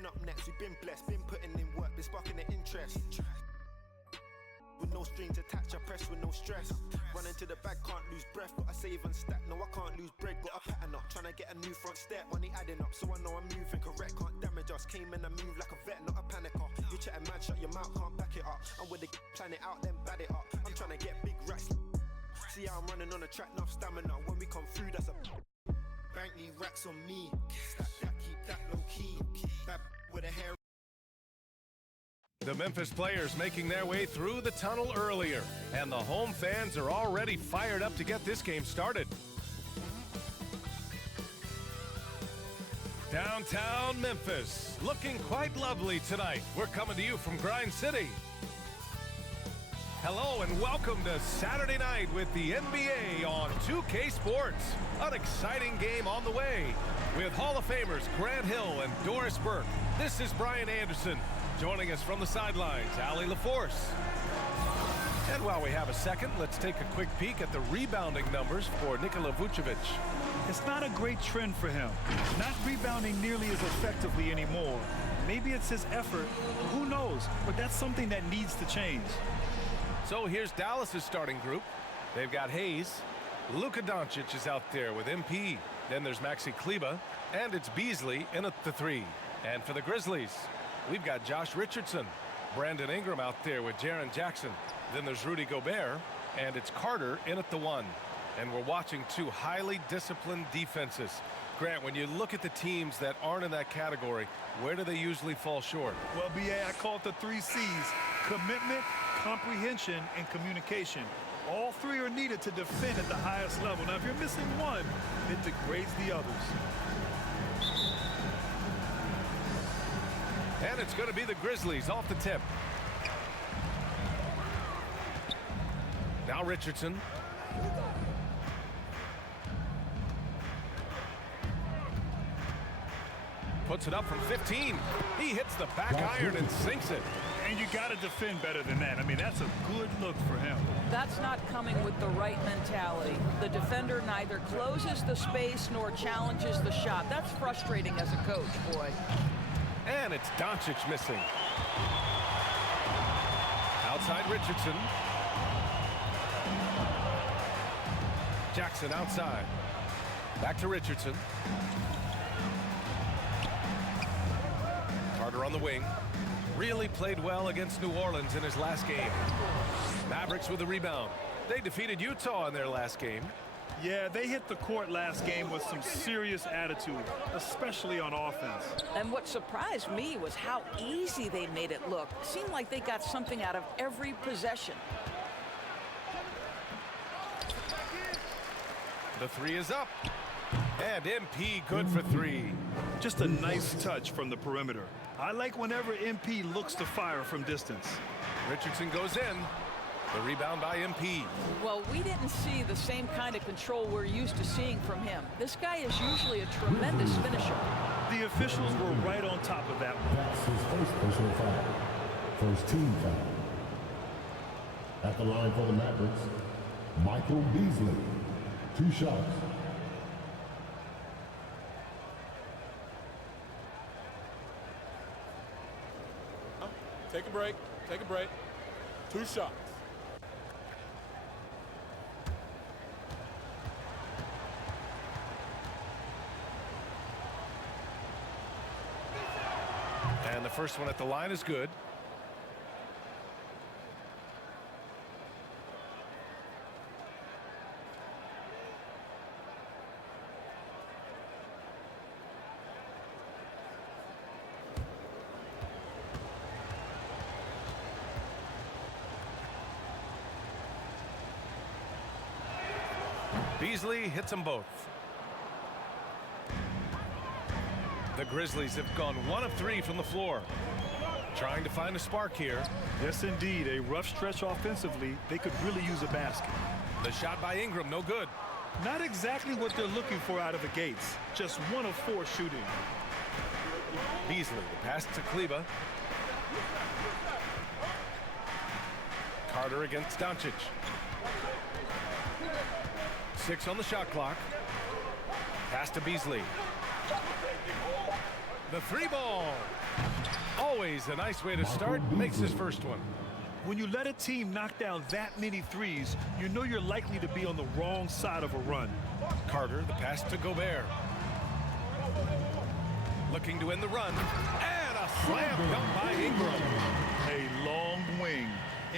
been up next, we've been blessed, been putting in work, been sparking the interest. With no strings attached, I press with no stress. Running to the bag, can't lose breath. Gotta save and stack, no I can't lose bread. Got a pattern up, trying to get a new front step. Money adding up, so I know I'm moving correct. Can't damage us, came in and move like a vet, not a panicker. You chatting man, shut your mouth, can't back it up. I'm with the plan it out, then bad it up. I'm trying to get big racks. See how I'm running on the track, enough stamina. When we come through, that's a bank these racks on me. Stack that, keep that low key. Bad with a hair. The Memphis players making their way through the tunnel earlier, and the home fans are already fired up to get this game started. Downtown Memphis, looking quite lovely tonight. We're coming to you from Grind City. Hello and welcome to Saturday night with the NBA on 2K Sports. An exciting game on the way with Hall of Famers Grant Hill and Doris Burke. This is Brian Anderson. Joining us from the sidelines, Allie LaForce. And while we have a second, let's take a quick peek at the rebounding numbers for Nikola Vucevic. It's not a great trend for him. Not rebounding nearly as effectively anymore. Maybe it's his effort, who knows, but that's something that needs to change. So here's Dallas's starting group. They've got Hayes. Luka Doncic is out there with MP. Then there's Maxi Kleber, and it's Beasley in at the 3. And for the Grizzlies, we've got Josh Richardson, Brandon Ingram out there with Jaren Jackson. Then there's Rudy Gobert, and it's Carter in at the 1. And we're watching two highly disciplined defenses. Grant, when you look at the teams that aren't in that category, where do they usually fall short? Well, BA, I call it the 3 C's. Commitment, comprehension, and communication. All 3 are needed to defend at the highest level. Now, if you're missing one, it degrades the others. And it's going to be the Grizzlies off the tip. Now Richardson. Puts it up from 15. He hits the back iron and sinks it. And you got to defend better than that. I mean, that's a good look for him. That's not coming with the right mentality. The defender neither closes the space nor challenges the shot. That's frustrating as a coach, boy. And it's Doncic missing. Outside Richardson. Jackson outside. Back to Richardson. Carter on the wing. Really played well against New Orleans in his last game. Mavericks with the rebound. They defeated Utah in their last game. Yeah, they hit the court last game with some serious attitude, especially on offense. And what surprised me was how easy they made it look. It seemed like they got something out of every possession. The 3 is up. And MP good for 3. Just a nice touch from the perimeter. I like whenever MP looks to fire from distance. Richardson goes in. The rebound by MP. Well, we didn't see the same kind of control we're used to seeing from him. This guy is usually a tremendous finisher. The officials were right on top of that one. That's his first personal foul. First team foul. At the line for the Mavericks, Michael Beasley. 2 shots. Take a break. Take a break. 2 shots. And the first one at the line is good. Beasley hits them both. The Grizzlies have gone 1 of 3 from the floor. Trying to find a spark here. Yes, indeed. A rough stretch offensively. They could really use a basket. The shot by Ingram, no good. Not exactly what they're looking for out of the gates. Just 1 of 4 shooting. Beasley, the pass to Kleber. Carter against Doncic. 6 on the shot clock. Pass to Beasley. The three ball. Always a nice way to start. Makes his first one. When you let a team knock down that many threes, you know you're likely to be on the wrong side of a run. Carter, the pass to Gobert. Looking to win the run. And a slam dunk by Ingram. A long wing.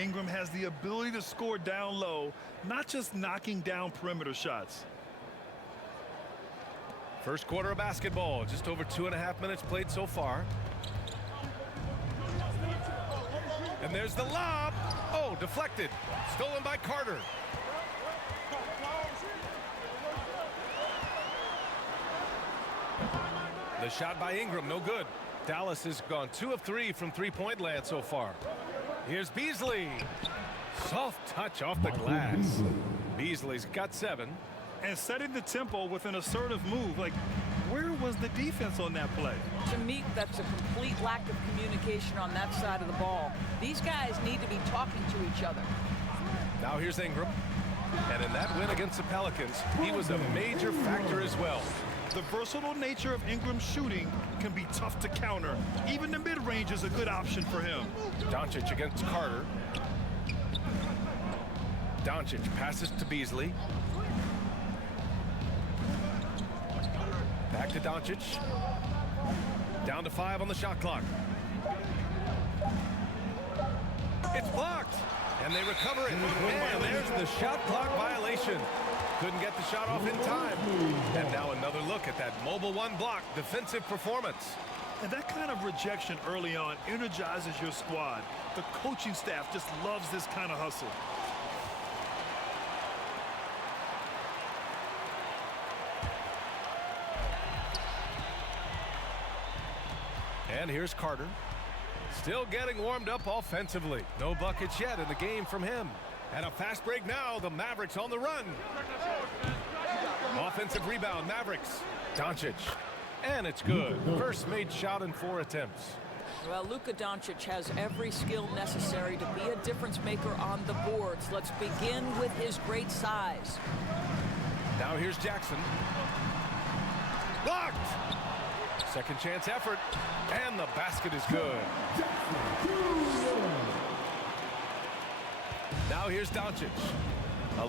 Ingram has the ability to score down low, not just knocking down perimeter shots. First quarter of basketball, just over 2.5 minutes played so far. And there's the lob. Oh, deflected. Stolen by Carter. The shot by Ingram, no good. Dallas has gone 2 of 3 from three-point land so far. Here's Beasley. Soft touch off the glass. Beasley's got 7. And setting the tempo with an assertive move. Like, where was the defense on that play? To me, that's a complete lack of communication on that side of the ball. These guys need to be talking to each other. Now here's Ingram. And in that win against the Pelicans, he was a major factor as well. The versatile nature of Ingram's shooting can be tough to counter. Even the mid-range is a good option for him. Doncic against Carter. Doncic passes to Beasley. Back to Doncic. Down to 5 on the shot clock. It's blocked. And they recover it. And there's the shot clock violation. Couldn't get the shot off in time. And now another look at that mobile 1 block defensive performance. And that kind of rejection early on energizes your squad. The coaching staff just loves this kind of hustle. And here's Carter. Still getting warmed up offensively. No buckets yet in the game from him. And a fast break now. The Mavericks on the run. Offensive rebound, Mavericks. Doncic. And it's good. First made shot in 4 attempts. Well, Luka Doncic has every skill necessary to be a difference maker on the boards. Let's begin with his great size. Now here's Jackson. Blocked. Second chance effort. And the basket is good. Now here's Doncic.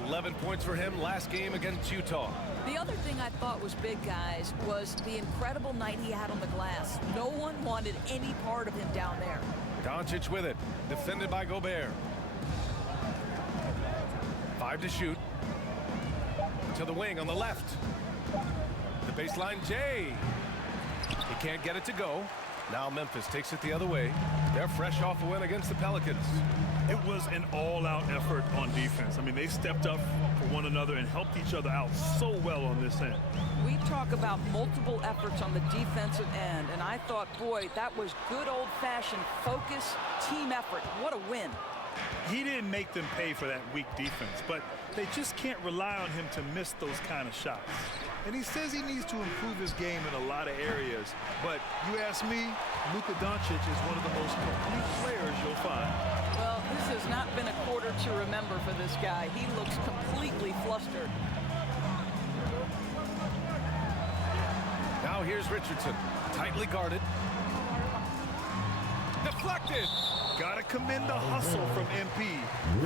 11 points for him last game against Utah. The other thing I thought was big, guys, was the incredible night he had on the glass. No one wanted any part of him down there. Doncic with it. Defended by Gobert. 5 to shoot. To the wing on the left. The baseline, Jay. He can't get it to go. Now Memphis takes it the other way. They're fresh off a win against the Pelicans. It was an all-out effort on defense. I mean, they stepped up for one another and helped each other out so well on this end. We talk about multiple efforts on the defensive end, and I thought, boy, that was good old-fashioned focus, team effort. What a win. He didn't make them pay for that weak defense, but they just can't rely on him to miss those kind of shots. And he says he needs to improve his game in a lot of areas. But you ask me, Luka Doncic is one of the most complete players you'll find. Well, this has not been a quarter to remember for this guy. He looks completely flustered. Now here's Richardson. Tightly guarded. Deflected. Gotta commend the hustle from MP.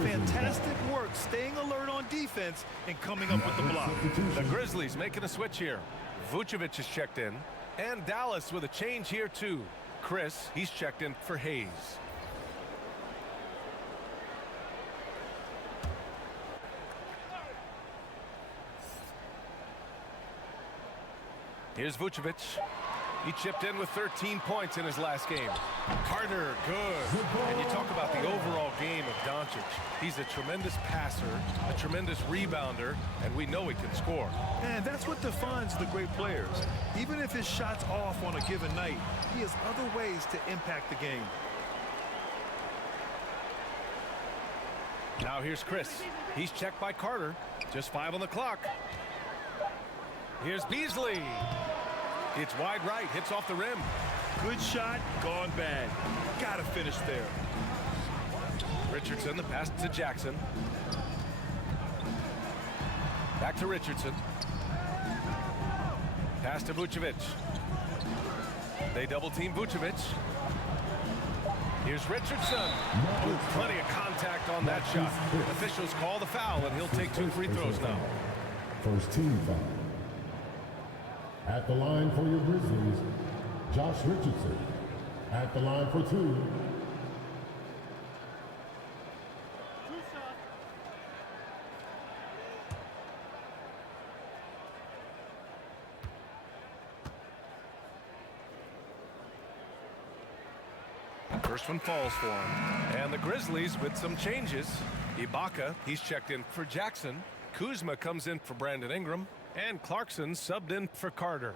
Fantastic work staying alert on defense and coming up with the block. The Grizzlies making a switch here. Vucevic is checked in. And Dallas with a change here too. Chris, he's checked in for Hayes. Here's Vucevic. He chipped in with 13 points in his last game. Carter, good. And you talk about the overall game of Doncic. He's a tremendous passer, a tremendous rebounder, and we know he can score. And that's what defines the great players. Even if his shot's off on a given night, he has other ways to impact the game. Now here's Chris. He's checked by Carter. Just 5 on the clock. Here's Beasley. It's wide right, hits off the rim. Good shot, gone bad. Gotta finish there. Richardson, the pass to Jackson. Back to Richardson. Pass to Vucevic. They double-team Vucevic. Here's Richardson. Ooh, plenty of contact on that shot. Officials call the foul, and he'll take 2 free throws now. First team foul. At the line for your Grizzlies, Josh Richardson. At the line for 2. First one falls for him. And the Grizzlies with some changes. Ibaka, he's checked in for Jackson. Kuzma comes in for Brandon Ingram. And Clarkson subbed in for Carter.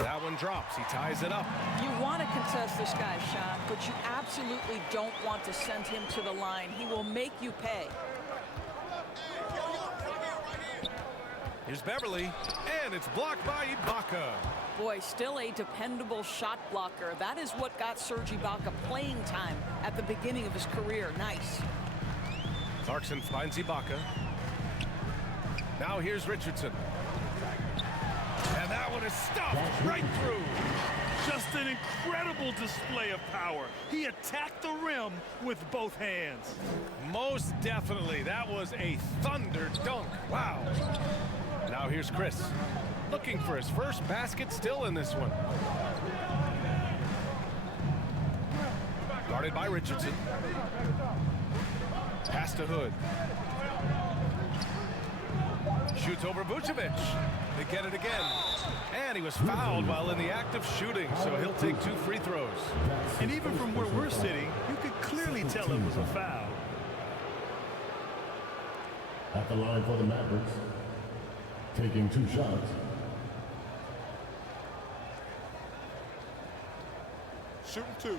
That one drops. He ties it up. You want to contest this guy's shot, but you absolutely don't want to send him to the line. He will make you pay. Here's Beverly, and it's blocked by Ibaka. Boy, still a dependable shot blocker. That is what got Serge Ibaka playing time at the beginning of his career. Nice. Clarkson finds Ibaka. Now here's Richardson. And that one is stuffed right through. Just an incredible display of power. He attacked the rim with both hands. Most definitely. That was a thunder dunk. Wow. Now here's Chris. Looking for his first basket still in this one. Guarded by Richardson. Pass to Hood. Shoots over Vucevic. They get it again. And he was fouled while in the act of shooting, so he'll take 2 free throws. And even from where we're sitting, you could clearly tell it was a foul. At the line for the Mavericks, taking 2 shots. Shooting 2.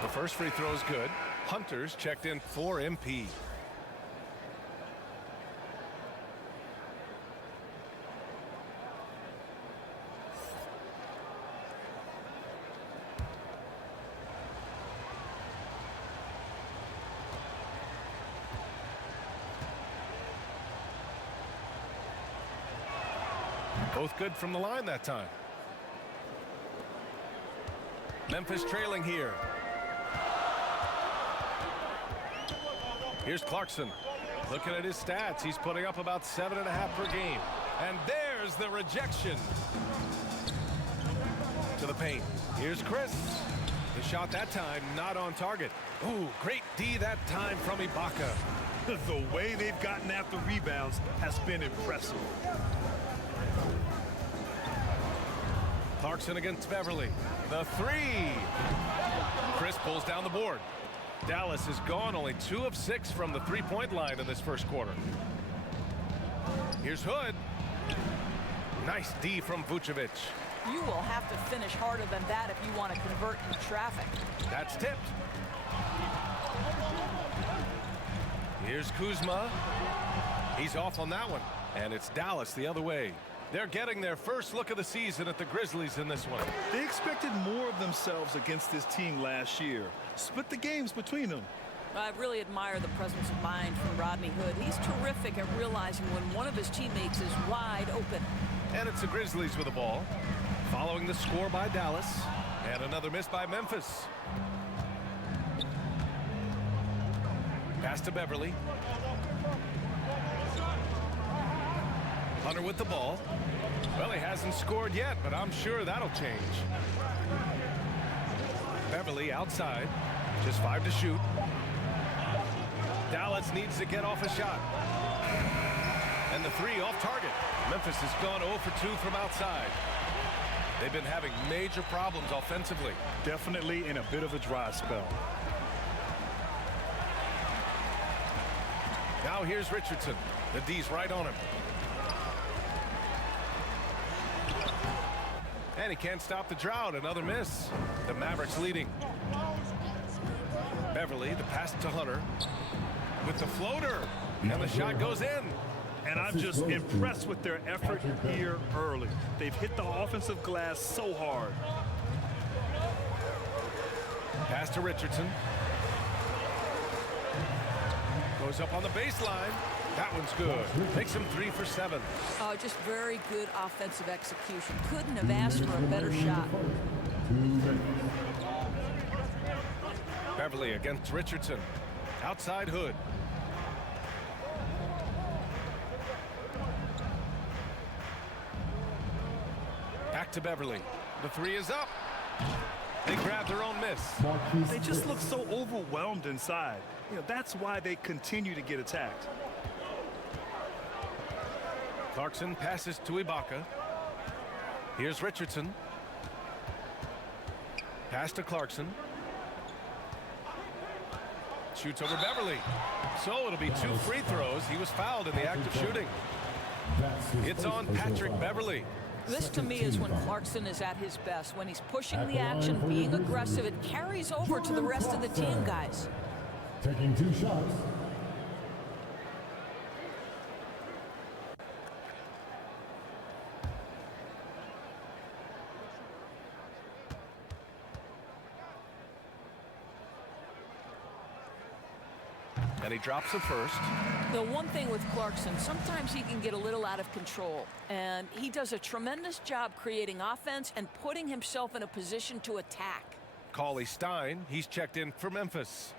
The first free throw is good. Hunter's checked in for MP. Both good from the line that time. Memphis trailing here. Here's Clarkson. Looking at his stats, he's putting up about 7.5 per game. And there's the rejection. To the paint. Here's Chris. The shot that time not on target. Ooh, great D that time from Ibaka. The way they've gotten after rebounds has been impressive. Clarkson against Beverly. The 3. Chris pulls down the board. Dallas has gone only 2 of 6 from the 3-point line in this first quarter. Here's Hood. Nice D from Vucevic. You will have to finish harder than that if you want to convert in traffic. That's tipped. Here's Kuzma. He's off on that one. And it's Dallas the other way. They're getting their first look of the season at the Grizzlies in this one. They expected more of themselves against this team last year. Split the games between them. I really admire the presence of mind from Rodney Hood. He's terrific at realizing when one of his teammates is wide open. And it's the Grizzlies with the ball. Following the score by Dallas. And another miss by Memphis. Pass to Beverly. Hunter with the ball. Well, he hasn't scored yet, but I'm sure that'll change. Beverly outside. Just 5 to shoot. Dallas needs to get off a shot. And the 3 off target. Memphis has gone 0 for 2 from outside. They've been having major problems offensively. Definitely in a bit of a dry spell. Now here's Richardson. The D's right on him. And he can't stop the drought. Another miss. The Mavericks leading. Beverly, the pass to Hunter. With the floater. And the shot goes in. And I'm just impressed with their effort here early. They've hit the offensive glass so hard. Pass to Richardson. Goes up on the baseline. That one's good. Makes him 3 for 7. Just very good offensive execution. Couldn't have asked for a better shot. Beverly against Richardson. Outside Hood. Back to Beverly. The 3 is up. They grab their own miss. They just look so overwhelmed inside. You know, that's why they continue to get attacked. Clarkson passes to Ibaka. Here's Richardson. Pass to Clarkson. Shoots over Beverly. So it'll be 2 free throws. He was fouled in the act of shooting. It's on Patrick Beverly. This, to me, is when Clarkson is at his best. When he's pushing the action, being aggressive, it carries over to the rest of the team, guys. Taking 2 shots. And he drops the first. The one thing with Clarkson, sometimes he can get a little out of control. And he does a tremendous job creating offense and putting himself in a position to attack. Cauley Stein, he's checked in for Memphis.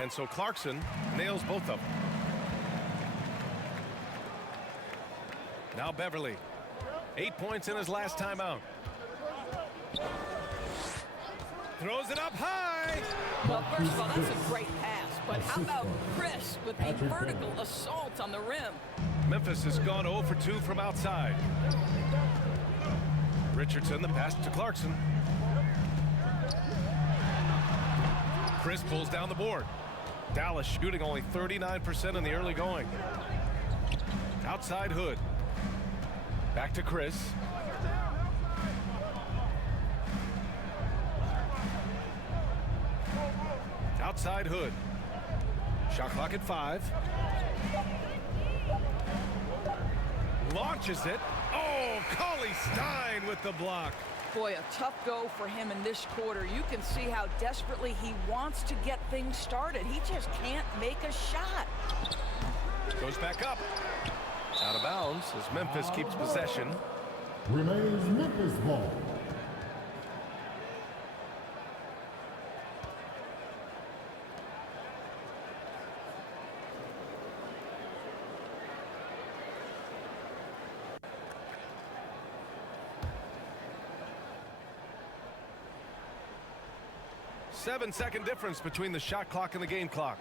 And so Clarkson nails both of them. Now Beverly. 8 points in his last time out. Throws it up high. Well, first of all, that's a great pass. But how about Chris with the vertical assault on the rim? Memphis has gone 0 for 2 from outside. Richardson, the pass to Clarkson. Chris pulls down the board. Dallas shooting only 39% in the early going. Outside Hood. Back to Chris. Outside Hood. Shot clock at 5. Launches it. Oh, Cauley Stein with the block. Boy, a tough go for him in this quarter. You can see how desperately he wants to get things started. He just can't make a shot. Goes back up. Out of bounds as Memphis keeps possession. Remains Memphis ball. Seven-second difference between the shot clock and the game clock.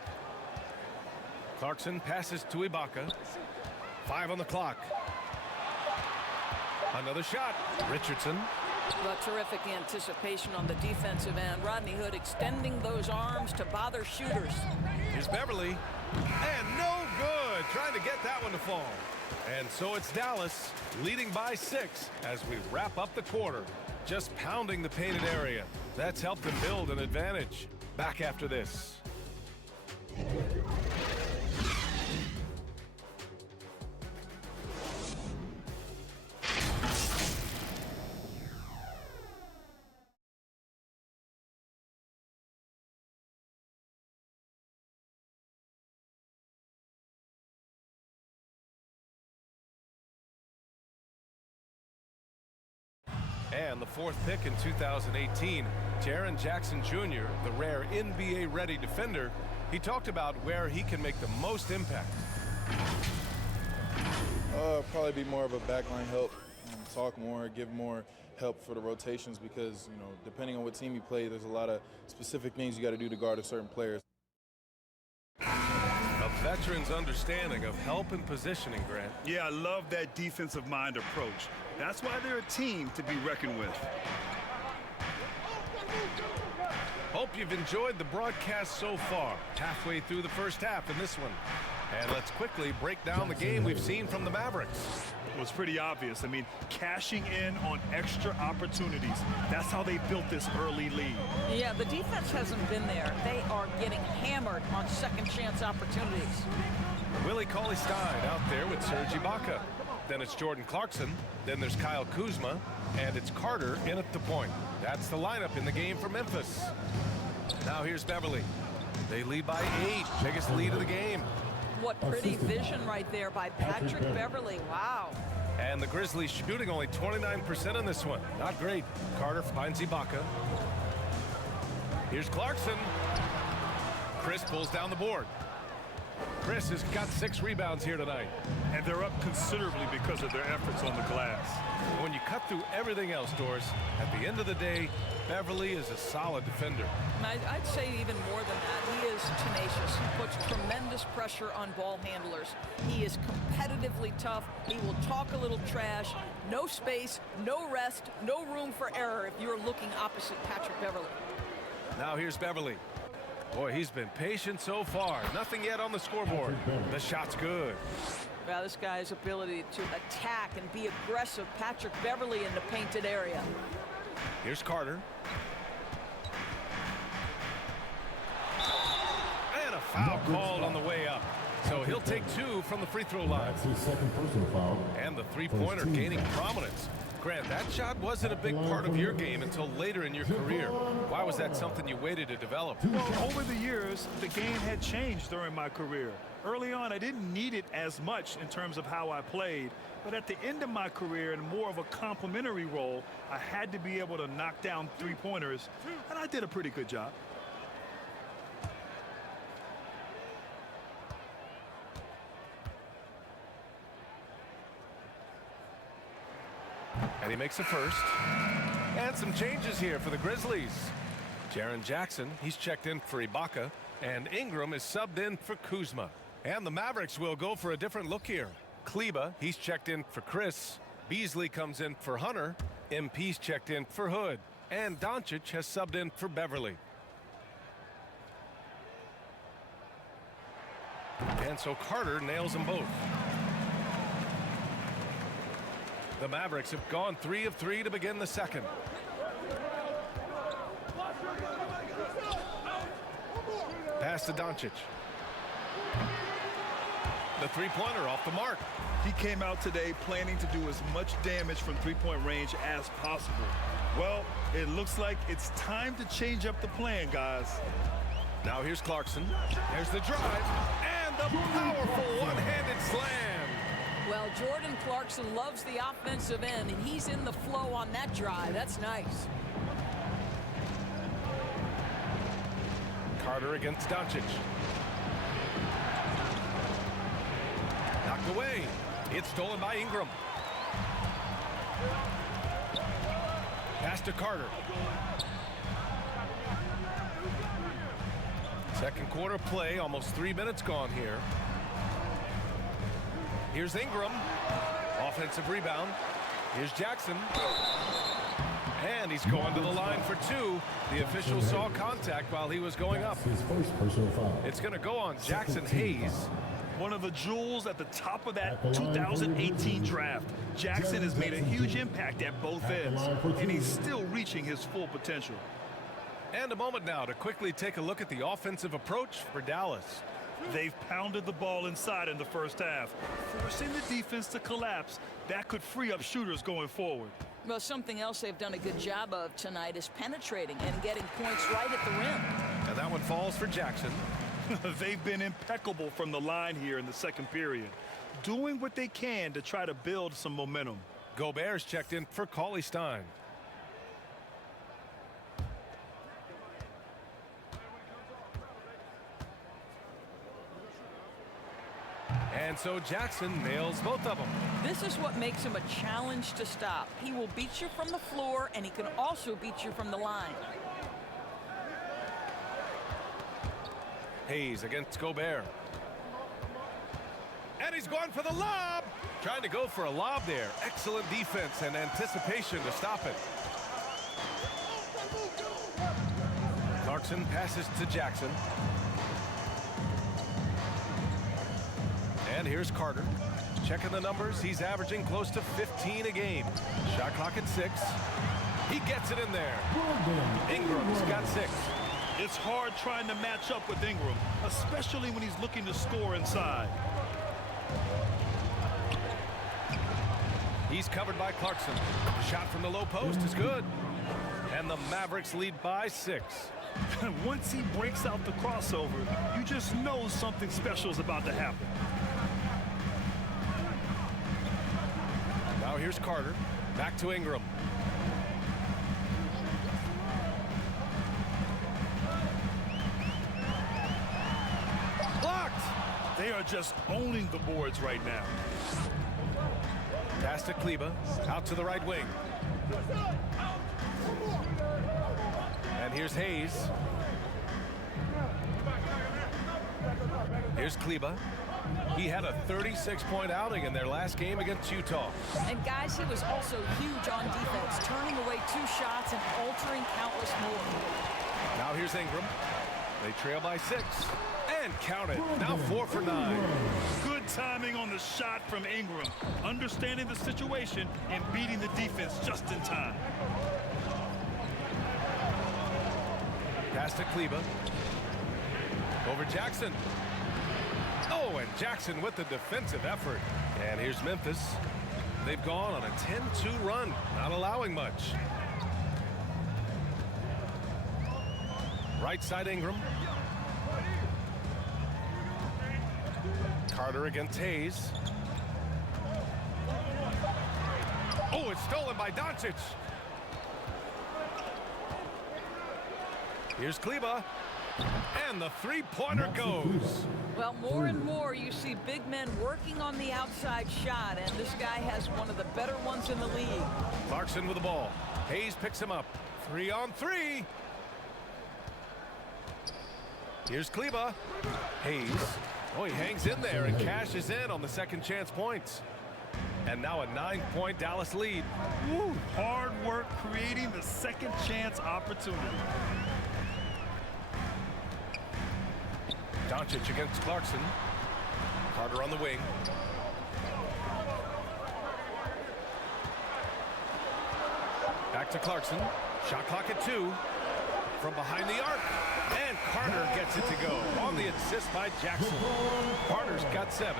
Clarkson passes to Ibaka. 5 on the clock. Another shot. Richardson. But terrific anticipation on the defensive end. Rodney Hood extending those arms to bother shooters. Here's Beverly. And no good. Trying to get that one to fall. And so it's Dallas leading by 6 as we wrap up the quarter. Just pounding the painted area. That's helped them build an advantage. Back after this. And the 4th pick in 2018, Jaren Jackson Jr., the rare NBA-ready defender, he talked about where he can make the most impact. Probably be more of a backline help, talk more, give more help for the rotations because, you know, depending on what team you play, there's a lot of specific things you got to do to guard a certain player. A veteran's understanding of help and positioning, Grant. Yeah, I love that defensive mind approach. That's why they're a team to be reckoned with. Hope you've enjoyed the broadcast so far. Halfway through the first half in this one. And let's quickly break down the game we've seen from the Mavericks. It was pretty obvious. I mean, cashing in on extra opportunities. That's how they built this early lead. Yeah, the defense hasn't been there. They are getting hammered on second chance opportunities. Willie Cauley-Stein out there with Serge Ibaka. Then it's Jordan Clarkson. Then there's Kyle Kuzma. And it's Carter in at the point. That's the lineup in the game for Memphis. Now here's Beverly. They lead by 8. Biggest lead of the game. What pretty vision right there by Patrick Beverly. Wow. And the Grizzlies shooting only 29% in this one. Not great. Carter finds Ibaka. Here's Clarkson. Chris pulls down the board. Chris has got 6 rebounds here tonight. And they're up considerably because of their efforts on the glass. When you cut through everything else, Doris, at the end of the day, Beverly is a solid defender. And I'd say even more than that. He is tenacious. He puts tremendous pressure on ball handlers. He is competitively tough. He will talk a little trash. No space, no rest, no room for error if you're looking opposite Patrick Beverly. Now here's Beverly. Boy, he's been patient so far. Nothing yet on the scoreboard. The shot's good. Well, this guy's ability to attack and be aggressive. Patrick Beverly in the painted area. Here's Carter. And a foul called on the way up. So he'll take 2 from the free throw line. That's his second personal foul. And the three-pointer gaining prominence. Grant, that shot wasn't a big part of your game until later in your career. Why was that something you waited to develop? Well, over the years, the game had changed during my career. Early on, I didn't need it as much in terms of how I played. But at the end of my career, in more of a complementary role, I had to be able to knock down three-pointers, and I did a pretty good job. And he makes a first. And some changes here for the Grizzlies. Jaren Jackson, he's checked in for Ibaka. And Ingram is subbed in for Kuzma. And the Mavericks will go for a different look here. Kleba, he's checked in for Chris. Beasley comes in for Hunter. MP's checked in for Hood. And Doncic has subbed in for Beverly. And so Carter nails them both. The Mavericks have gone 3 of 3 to begin the second. Pass to Doncic. The three-pointer off the mark. He came out today planning to do as much damage from three-point range as possible. Well, it looks like it's time to change up the plan, guys. Now here's Clarkson. There's the drive. And the powerful one-handed slam. Well, Jordan Clarkson loves the offensive end, and he's in the flow on that drive. That's nice. Carter against Doncic. Knocked away. It's stolen by Ingram. Pass to Carter. Second quarter play, almost 3 minutes gone here. Here's Ingram. Offensive rebound. Here's Jackson. And he's going to the line for 2. The official saw contact while he was going up. His first personal foul. It's going to go on Jackson Hayes. One of the jewels at the top of that 2018 draft. Jackson has made a huge impact at both ends, and he's still reaching his full potential. And a moment now to quickly take a look at the offensive approach for Dallas. They've pounded the ball inside in the first half, forcing the defense to collapse. That could free up shooters going forward. Well, something else they've done a good job of tonight is penetrating and getting points right at the rim. And that one falls for Jackson. They've been impeccable from the line here in the second period, doing what they can to try to build some momentum. Gobert's checked in for Cauley-Stein. And so Jackson nails both of them. This is what makes him a challenge to stop. He will beat you from the floor, and he can also beat you from the line. Hayes against Gobert. And he's going for the lob. Trying to go for a lob there. Excellent defense and anticipation to stop it. Clarkson passes to Jackson. And here's Carter. Checking the numbers, he's averaging close to 15 a game. Shot clock at 6. He gets it in there. Ingram's got 6. It's hard trying to match up with Ingram, especially when he's looking to score inside. He's covered by Clarkson. Shot from the low post is good. And the Mavericks lead by 6. Once he breaks out the crossover, you just know something special is about to happen. Now here's Carter. Back to Ingram. Blocked! They are just owning the boards right now. Pass to Kleber. Out to the right wing. And here's Hayes. Here's Kleber. He had a 36-point outing in their last game against Utah. And guys, he was also huge on defense, turning away 2 shots and altering countless more. Now here's Ingram. They trail by 6. And count it. Now 4 for 9. Good timing on the shot from Ingram. Understanding the situation and beating the defense just in time. Pass to Kleber. Over Jackson. Oh, and Jackson with the defensive effort. And here's Memphis. They've gone on a 10-2 run, not allowing much. Right side Ingram. Carter against Hayes. Oh, it's stolen by Doncic. Here's Kleber. And the three-pointer goes. Well, more and more you see big men working on the outside shot, and this guy has one of the better ones in the league. Clarkson with the ball. Hayes picks him up. 3 on 3. Here's Kleber. Hayes. Oh, he hangs in there and cashes in on the second chance points. And now a 9-point Dallas lead. Woo, hard work creating the second chance opportunity. Doncic against Clarkson. Carter on the wing. Back to Clarkson. Shot clock at 2. From behind the arc. And Carter gets it to go on the assist by Jackson. Carter's got 7.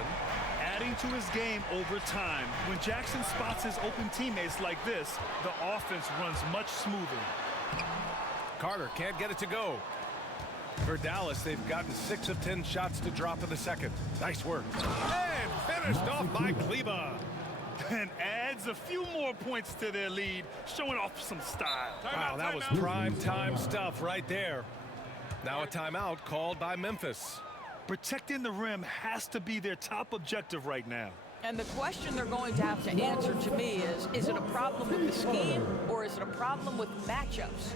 Adding to his game over time. When Jackson spots his open teammates like this, the offense runs much smoother. Carter can't get it to go. For Dallas, they've gotten 6 of 10 shots to drop in the second. Nice work. And finished off by Kleber. And adds a few more points to their lead, showing off some style. Wow, that was prime time stuff right there. Now a timeout called by Memphis. Protecting the rim has to be their top objective right now. And the question they're going to have to answer to me is it a problem with the scheme or is it a problem with matchups?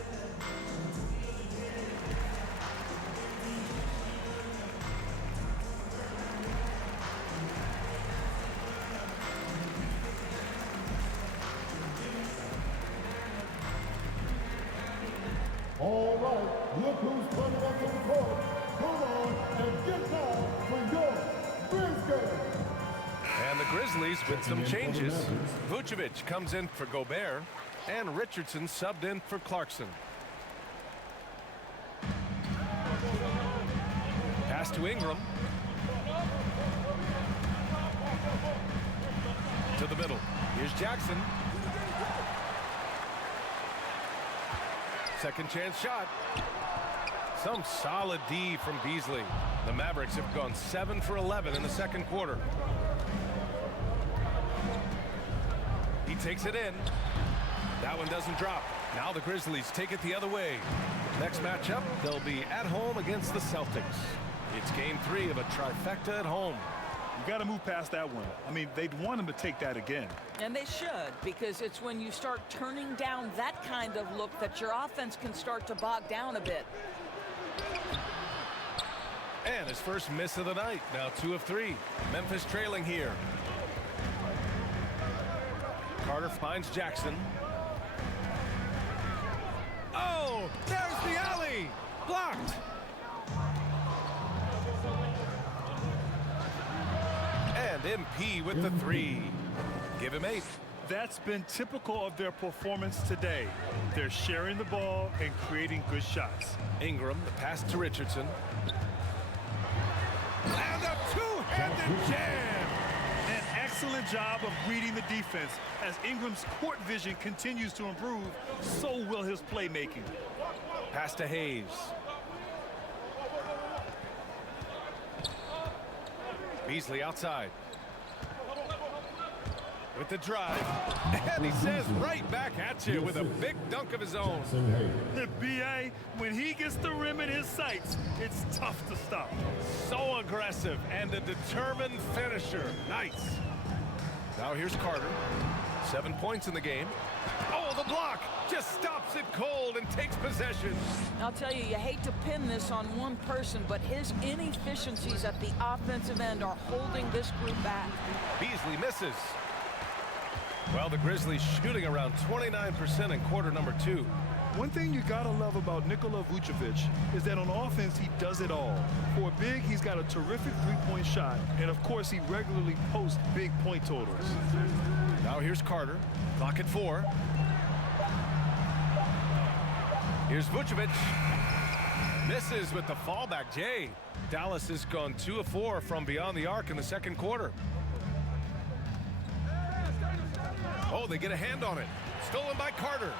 All right, look who's coming up to the court. Come on and get down for your Grizzlies. And the Grizzlies with some changes. Vucevic comes in for Gobert, and Richardson subbed in for Clarkson. Pass to Ingram. To the middle. Here's Jackson. Second chance shot. Some solid D from Beasley. The Mavericks have gone 7 for 11 in the second quarter. He takes it in. That one doesn't drop. Now the Grizzlies take it the other way. Next matchup, they'll be at home against the Celtics. It's game 3 of a trifecta at home. You got to move past that one. I mean, they'd want him to take that again. And they should, because it's when you start turning down that kind of look that your offense can start to bog down a bit. And his first miss of the night. Now 2 of 3. Memphis trailing here. Carter finds Jackson. Oh, there's the alley. Blocked. And MP with the 3. Give him 8. That's been typical of their performance today. They're sharing the ball and creating good shots. Ingram, the pass to Richardson. And a two-handed jam! An excellent job of reading the defense. As Ingram's court vision continues to improve, so will his playmaking. Pass to Hayes. Beasley outside. With the drive. And he says right back at you with a big dunk of his own. The B.A., when he gets the rim in his sights, it's tough to stop. So aggressive and a determined finisher. Nice. Now here's Carter. 7 points in the game. Oh, the block just stops it cold and takes possession. I'll tell you, you hate to pin this on one person, but his inefficiencies at the offensive end are holding this group back. Beasley misses. Well, the Grizzlies shooting around 29% in quarter number 2. One thing you gotta love about Nikola Vucevic is that on offense, he does it all. For a big, he's got a terrific three-point shot, and of course, he regularly posts big point totals. Now here's Carter. Clock at 4. Here's Vucevic. Misses with the fallback, Jay. Dallas has gone 2 of 4 from beyond the arc in the second quarter. Oh, they get a hand on it. Stolen by Carter.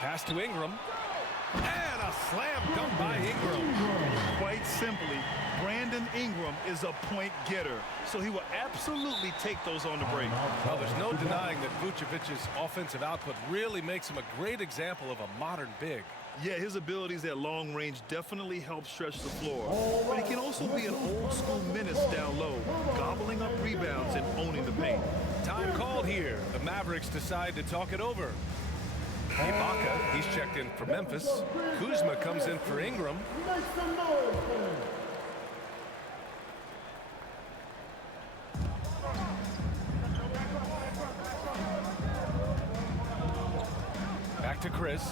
Pass to Ingram. And a slam dunk by Ingram. Quite simply, Brandon Ingram is a point getter, so he will absolutely take those on the break. Well, there's no denying that Vucevic's offensive output really makes him a great example of a modern big. Yeah, his abilities at long range definitely help stretch the floor. But he can also be an old-school menace down low, gobbling up rebounds and owning the paint. Time called here. The Mavericks decide to talk it over. Ibaka, he's checked in for Memphis. Kuzma comes in for Ingram. Back to Chris.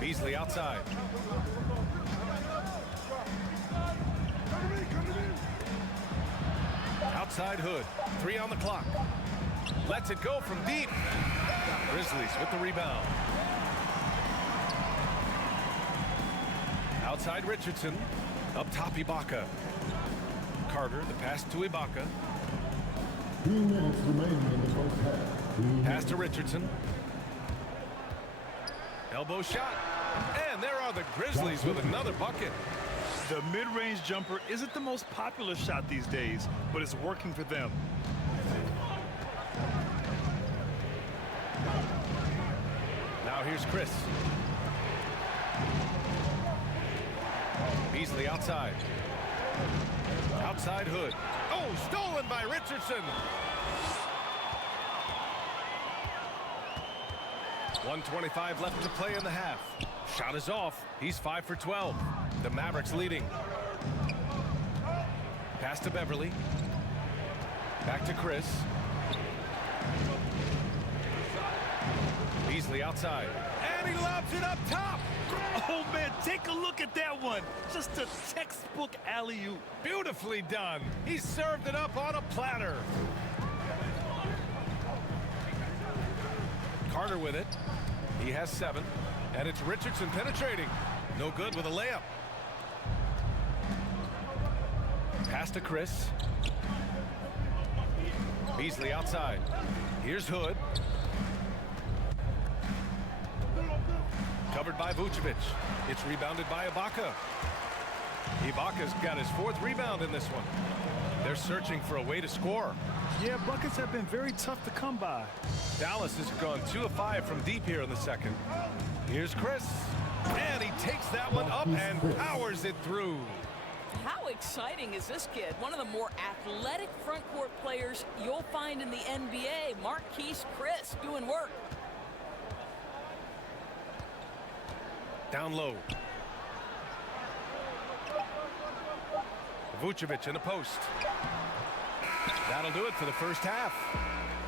Beasley outside. Outside Hood. 3 on the clock. Lets it go from deep. Grizzlies with the rebound. Outside Richardson. Up top Ibaka. Carter, the pass to Ibaka. 2 minutes remaining in the first half. Pass to Richardson. Elbow shot. And there are the Grizzlies with another bucket. The mid-range jumper isn't the most popular shot these days, but it's working for them. Now here's Chris. Beasley outside. Outside Hood. Oh, stolen by Richardson. 1:25 left to play in the half. Shot is off. He's 5 for 12. The Mavericks leading. Pass to Beverly. Back to Chris. Beasley outside. And he lobs it up top. Oh, man, take a look at that one. Just a textbook alley-oop. Beautifully done. He served it up on a platter. Carter with it. He has 7. And it's Richardson penetrating. No good with a layup. Pass to Chris. Beasley outside. Here's Hood. Covered by Vucevic. It's rebounded by Ibaka. Ibaka's got his 4th rebound in this one. They're searching for a way to score. Yeah, buckets have been very tough to come by. Dallas has gone 2 of 5 from deep here in the second. Here's Chris. And he takes that one up and powers it through. How exciting is this kid? One of the more athletic front court players you'll find in the NBA. Marquise Chris doing work. Down low. Vucevic in the post. That'll do it for the first half.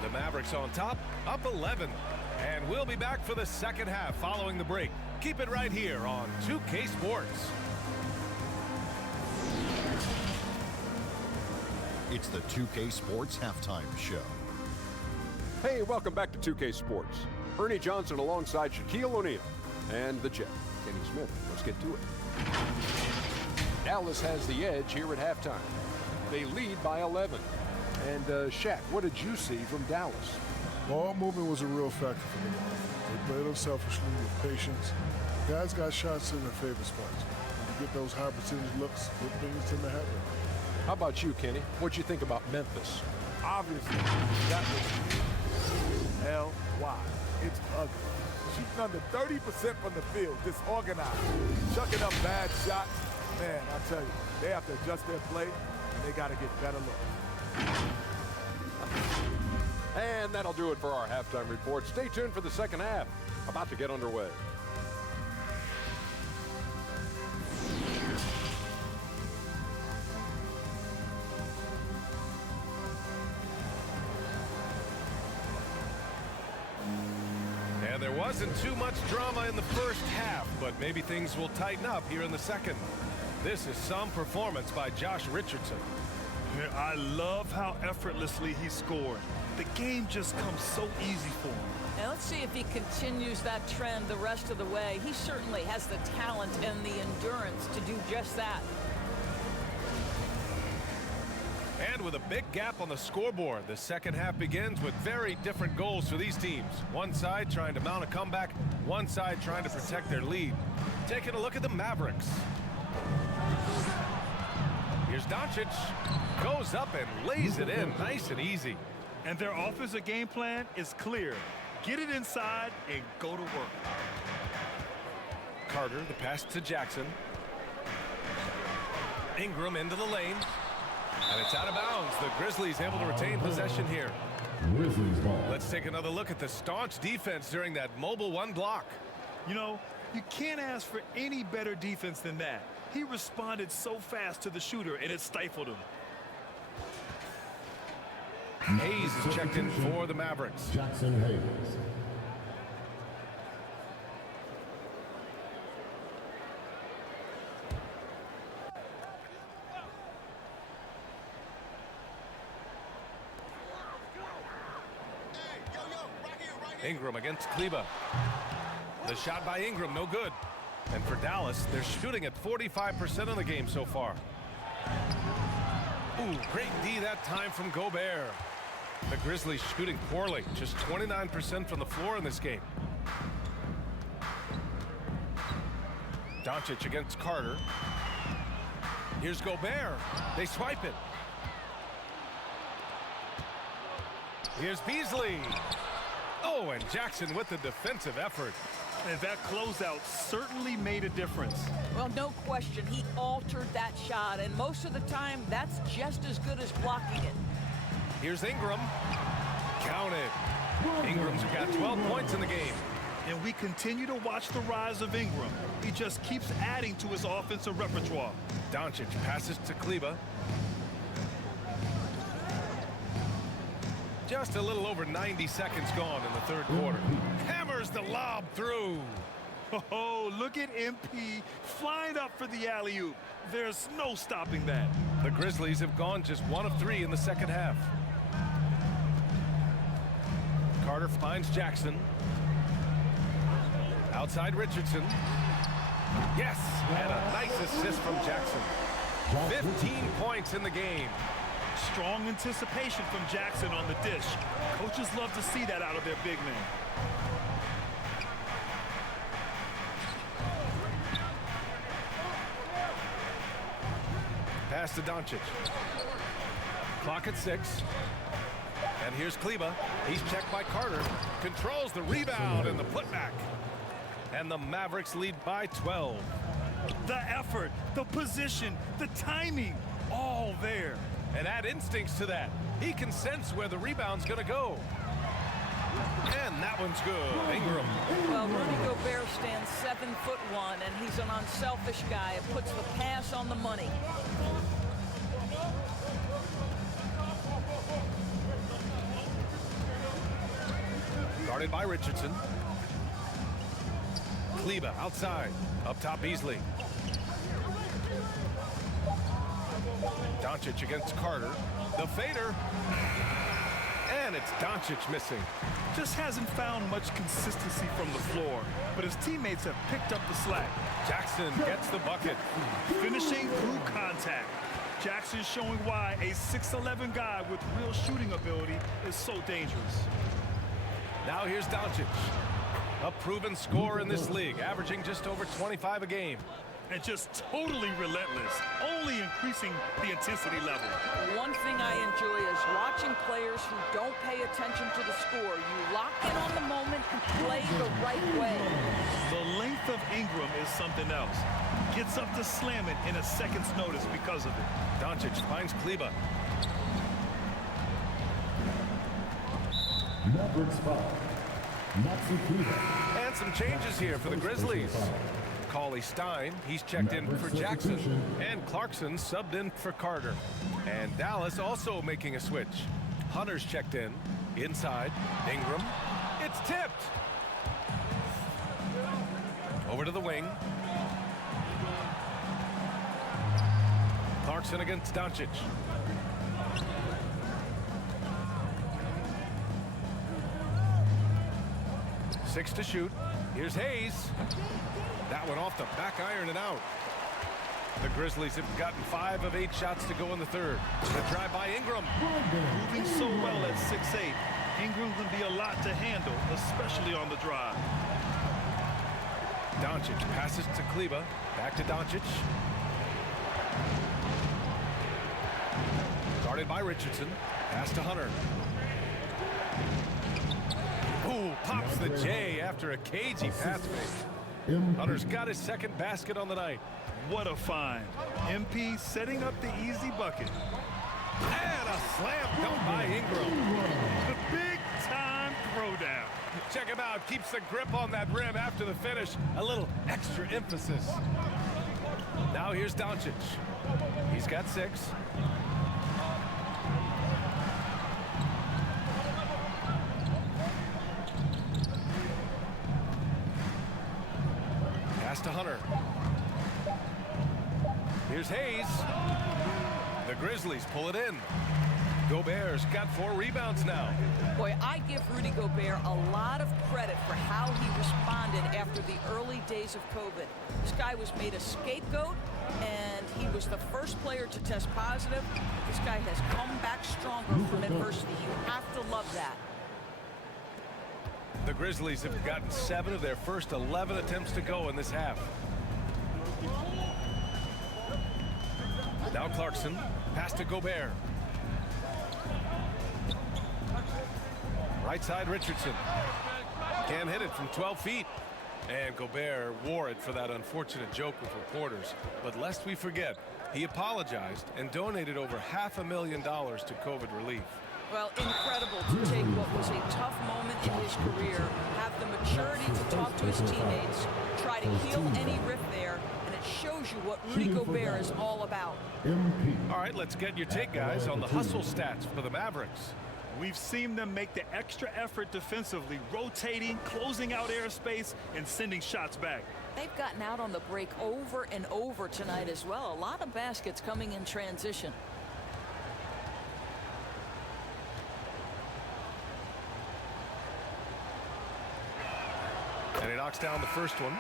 The Mavericks on top, up 11. And we'll be back for the second half following the break. Keep it right here on 2K Sports. It's the 2K Sports Halftime Show. Hey, welcome back to 2K Sports. Ernie Johnson alongside Shaquille O'Neal and the Jet, Kenny Smith. Let's get to it. Dallas has the edge here at halftime. They lead by 11. And Shaq, what did you see from Dallas? Ball movement was a real factor for them. They played unselfishly with patience. Guys got shots in their favorite spots. When you get those high percentage looks, good things tend to happen. How about you, Kenny? What'd you think about Memphis? Obviously, that was L-Y. It's ugly. Shooting under 30% from the field, disorganized, chucking up bad shots. Man, I tell you, they have to adjust their play, and they got to get better looks. And that'll do it for our halftime report. Stay tuned for the second half. About to get underway. And there wasn't too much drama in the first half, but maybe things will tighten up here in the second. This is some performance by Josh Richardson. I love how effortlessly he scored. The game just comes so easy for him. Now let's see if he continues that trend the rest of the way. He certainly has the talent and the endurance to do just that. And with a big gap on the scoreboard, the second half begins with very different goals for these teams. One side trying to mount a comeback, one side trying to protect their lead. Taking a look at the Mavericks. Here's Doncic. Goes up and lays it in nice and easy. And their offensive game plan is clear. Get it inside and go to work. Carter, the pass to Jackson. Ingram into the lane. And it's out of bounds. The Grizzlies able to retain possession here. Grizzlies ball. Let's take another look at the staunch defense during that mobile one block. You know, you can't ask for any better defense than that. He responded so fast to the shooter, and it stifled him. Hayes is checked in for the Mavericks. Jackson Hayes. Ingram against Kleber. The shot by Ingram, no good. And for Dallas, they're shooting at 45% of the game so far. Ooh, great D that time from Gobert. The Grizzlies shooting poorly, just 29% from the floor in this game. Doncic against Carter. Here's Gobert. They swipe it. Here's Beasley. Oh, and Jackson with the defensive effort. And that closeout certainly made a difference. Well, no question, he altered that shot, and most of the time, that's just as good as blocking it. Here's Ingram. Counted. Ingram's got 12 points in the game. And we continue to watch the rise of Ingram. He just keeps adding to his offensive repertoire. Doncic passes to Kleber. Just a little over 90 seconds gone in the third quarter. Hammers the lob through. Oh, look at MP flying up for the alley-oop. There's no stopping that. The Grizzlies have gone just 1 of 3 in the second half. Carter finds Jackson. Outside Richardson. Yes, and a nice assist from Jackson. 15 points in the game. Strong anticipation from Jackson on the dish. Coaches love to see that out of their big men. Pass to Doncic. Clock at 6. And here's Kleber. He's checked by Carter. Controls the rebound and the putback. And the Mavericks lead by 12. The effort, the position, the timing, all there. And add instincts to that. He can sense where the rebound's going to go. And that one's good. Ingram. Well, Rudy Gobert stands 7'1", and he's an unselfish guy. It puts the pass on the money. Guarded by Richardson. Kleber outside. Up top, Beasley. Doncic against Carter. The fader. And it's Doncic missing. Just hasn't found much consistency from the floor, but his teammates have picked up the slack. Jackson gets the bucket. Finishing through contact. Jackson showing why a 6'11" guy with real shooting ability is so dangerous. Now here's Doncic. A proven scorer in this league, averaging just over 25 a game. And just totally relentless, only increasing the intensity level. One thing I enjoy is watching players who don't pay attention to the score. You lock in on the moment and play the right way. The length of Ingram is something else. Gets up to slam it in a second's notice because of it. Doncic finds Kleber. Mavericks foul. Maxi Kleber. And some changes here for the Grizzlies. Cauley Stein, he's checked in for Jackson. And Clarkson subbed in for Carter. And Dallas also making a switch. Hunter's checked in. Inside, Ingram. It's tipped. Over to the wing. Clarkson against Doncic. Six to shoot. Here's Hayes. That one off the back iron and out. The Grizzlies have gotten 5 of 8 shots to go in the third. The drive by Ingram. Moving so well at 6'8". Ingram can be a lot to handle, especially on the drive. Doncic passes to Kleber. Back to Doncic. Guarded by Richardson. Pass to Hunter. Ooh, pops the J after a cagey pass fake. Hunter's got his second basket on the night. What a find. MP setting up the easy bucket. And a slam dunk by Ingram. The big-time throwdown. Check him out. Keeps the grip on that rim after the finish. A little extra emphasis. Now here's Doncic. He's got 6. Pass to Hunter. Here's Hayes. The Grizzlies pull it in. Gobert's got 4 rebounds now. Boy, I give Rudy Gobert a lot of credit for how he responded after the early days of COVID. This guy was made a scapegoat, and he was the first player to test positive. This guy has come back stronger from adversity. You have to love that. The Grizzlies have gotten 7 of their first 11 attempts to go in this half. Now Clarkson, pass to Gobert. Right side Richardson. Can't hit it from 12 feet. And Gobert wore it for that unfortunate joke with reporters. But lest we forget, he apologized and donated over $500,000 to COVID relief. Well, incredible to take what was a tough moment in his career, have the maturity to talk to his teammates, try to heal any rift there, and it shows you what Rudy Gobert is all about. All right, let's get your take, guys, on the hustle stats for the Mavericks. We've seen them make the extra effort defensively, rotating, closing out airspace, and sending shots back. They've gotten out on the break over and over tonight as well. A lot of baskets coming in transition. And he knocks down the first one.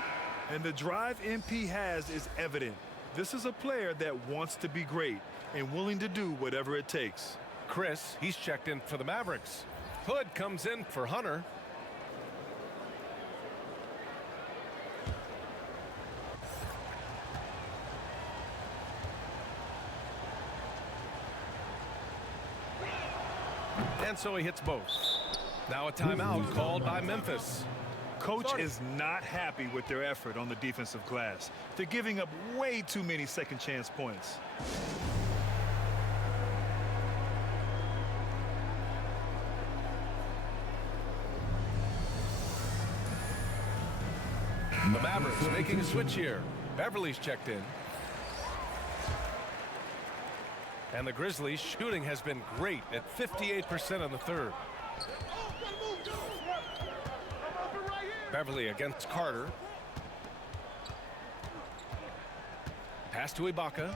And the drive MP has is evident. This is a player that wants to be great and willing to do whatever it takes. Chris, he's checked in for the Mavericks. Hood comes in for Hunter. And so he hits both. Now a timeout called by Memphis. Coach is not happy with their effort on the defensive glass. They're giving up way too many second chance points. The Mavericks making a switch here. Beverly's checked in. And the Grizzlies' shooting has been great at 58% in the third. Beverly against Carter. Pass to Ibaka.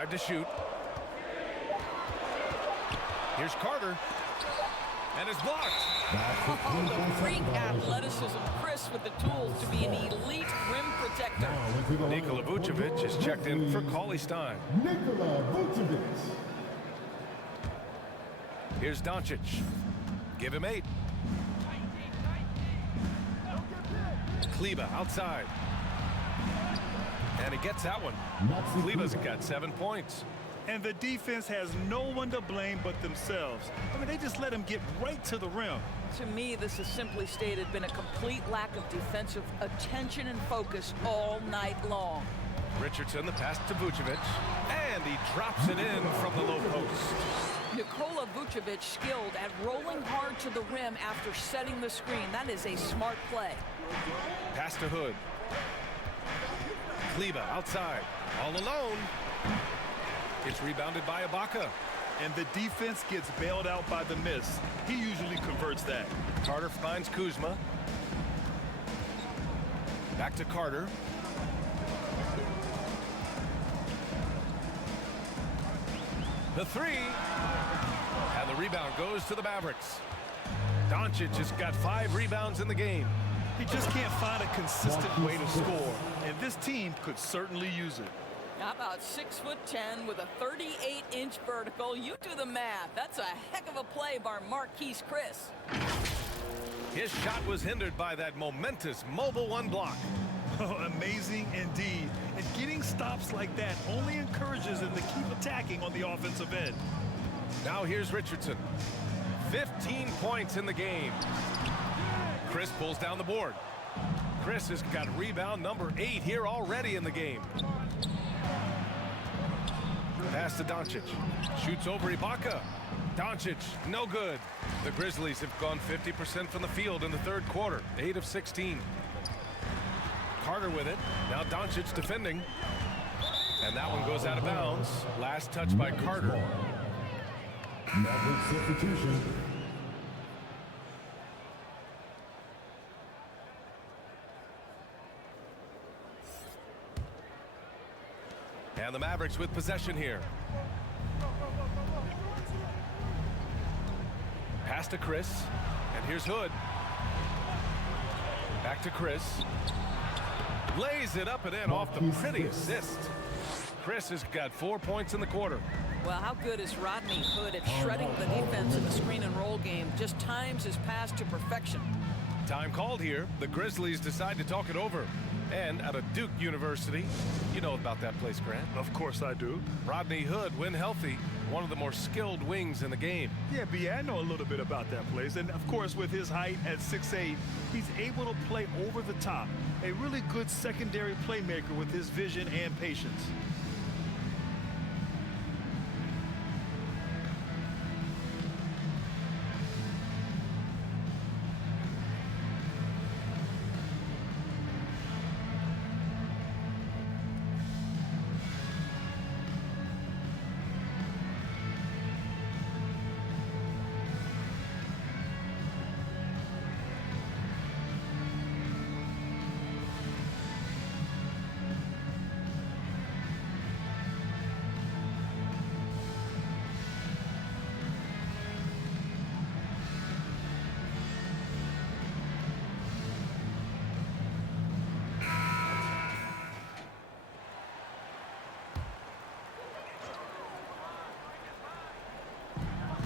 5 to shoot. Here's Carter. And it's blocked. Oh, the freak athleticism. Chris with the tools to be an elite rim protector. Nikola Vucevic is checked in for Cauley Stein. Nikola Vucevic. Here's Doncic. Give him 8. Kleber outside. And he gets that one. Kleber's got 7 points. And the defense has no one to blame but themselves. I mean, they just let him get right to the rim. To me, this has simply stated been a complete lack of defensive attention and focus all night long. Richardson, the pass to Vucevic. And he drops it in from the low post. Nikola Vucevic skilled at rolling hard to the rim after setting the screen. That is a smart play. Pass to Hood. Kleber outside. All alone. It's rebounded by Ibaka. And the defense gets bailed out by the miss. He usually converts that. Carter finds Kuzma. Back to Carter. The 3. And the rebound goes to the Mavericks. Doncic has got 5 rebounds in the game. He just can't find a consistent way to score. And this team could certainly use it. How about 6'10" with a 38-inch vertical? You do the math. That's a heck of a play by Marquise Chris. His shot was hindered by that momentous mobile 1 block. Oh, amazing indeed. And getting stops like that only encourages him to keep attacking on the offensive end. Now here's Richardson. 15 points in the game. Chris pulls down the board. Chris has got rebound number 8 here already in the game. Pass to Doncic. Shoots over Ibaka. Doncic, no good. The Grizzlies have gone 50% from the field in the 3rd quarter. 8 of 16. Carter with it. Now Doncic defending. And that one goes out of bounds. Last touch by Carter. Maverick substitution. And the Mavericks with possession here. Pass to Chris. And here's Hood. Back to Chris. Lays it up and in off the pretty assist. Chris has got 4 points in the quarter. Well, how good is Rodney Hood at shredding the defense in the screen and roll game? Just times his pass to perfection. Time called here. The Grizzlies decide to talk it over. And at a Duke University, you know about that place, Grant. Of course I do. Rodney Hood, when healthy, one of the more skilled wings in the game. Yeah, B, I know a little bit about that place. And, of course, with his height at 6'8", he's able to play over the top. A really good secondary playmaker with his vision and patience.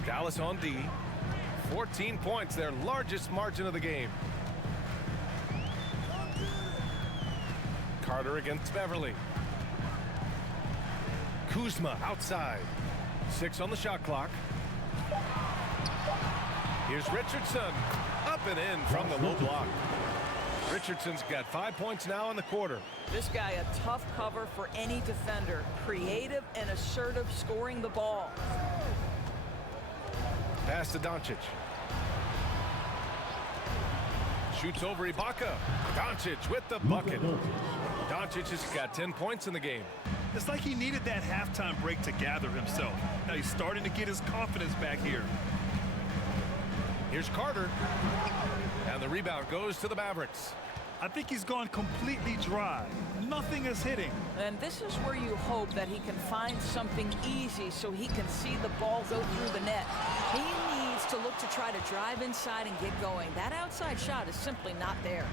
Dallas on D. 14 points, their largest margin of the game. Carter against Beverly. Kuzma outside. 6 on the shot clock. Here's Richardson. Up and in from the low block. Richardson's got 5 points now in the quarter. This guy a tough cover for any defender. Creative and assertive scoring the ball. Pass to Doncic. Shoots over Ibaka. Doncic with the bucket. Doncic has got 10 points in the game. It's like he needed that halftime break to gather himself. Now he's starting to get his confidence back here. Here's Carter. And the rebound goes to the Mavericks. I think he's gone completely dry. Nothing is hitting. And this is where you hope that he can find something easy so he can see the ball go through the net. He needs to look to try to drive inside and get going. That outside shot is simply not there.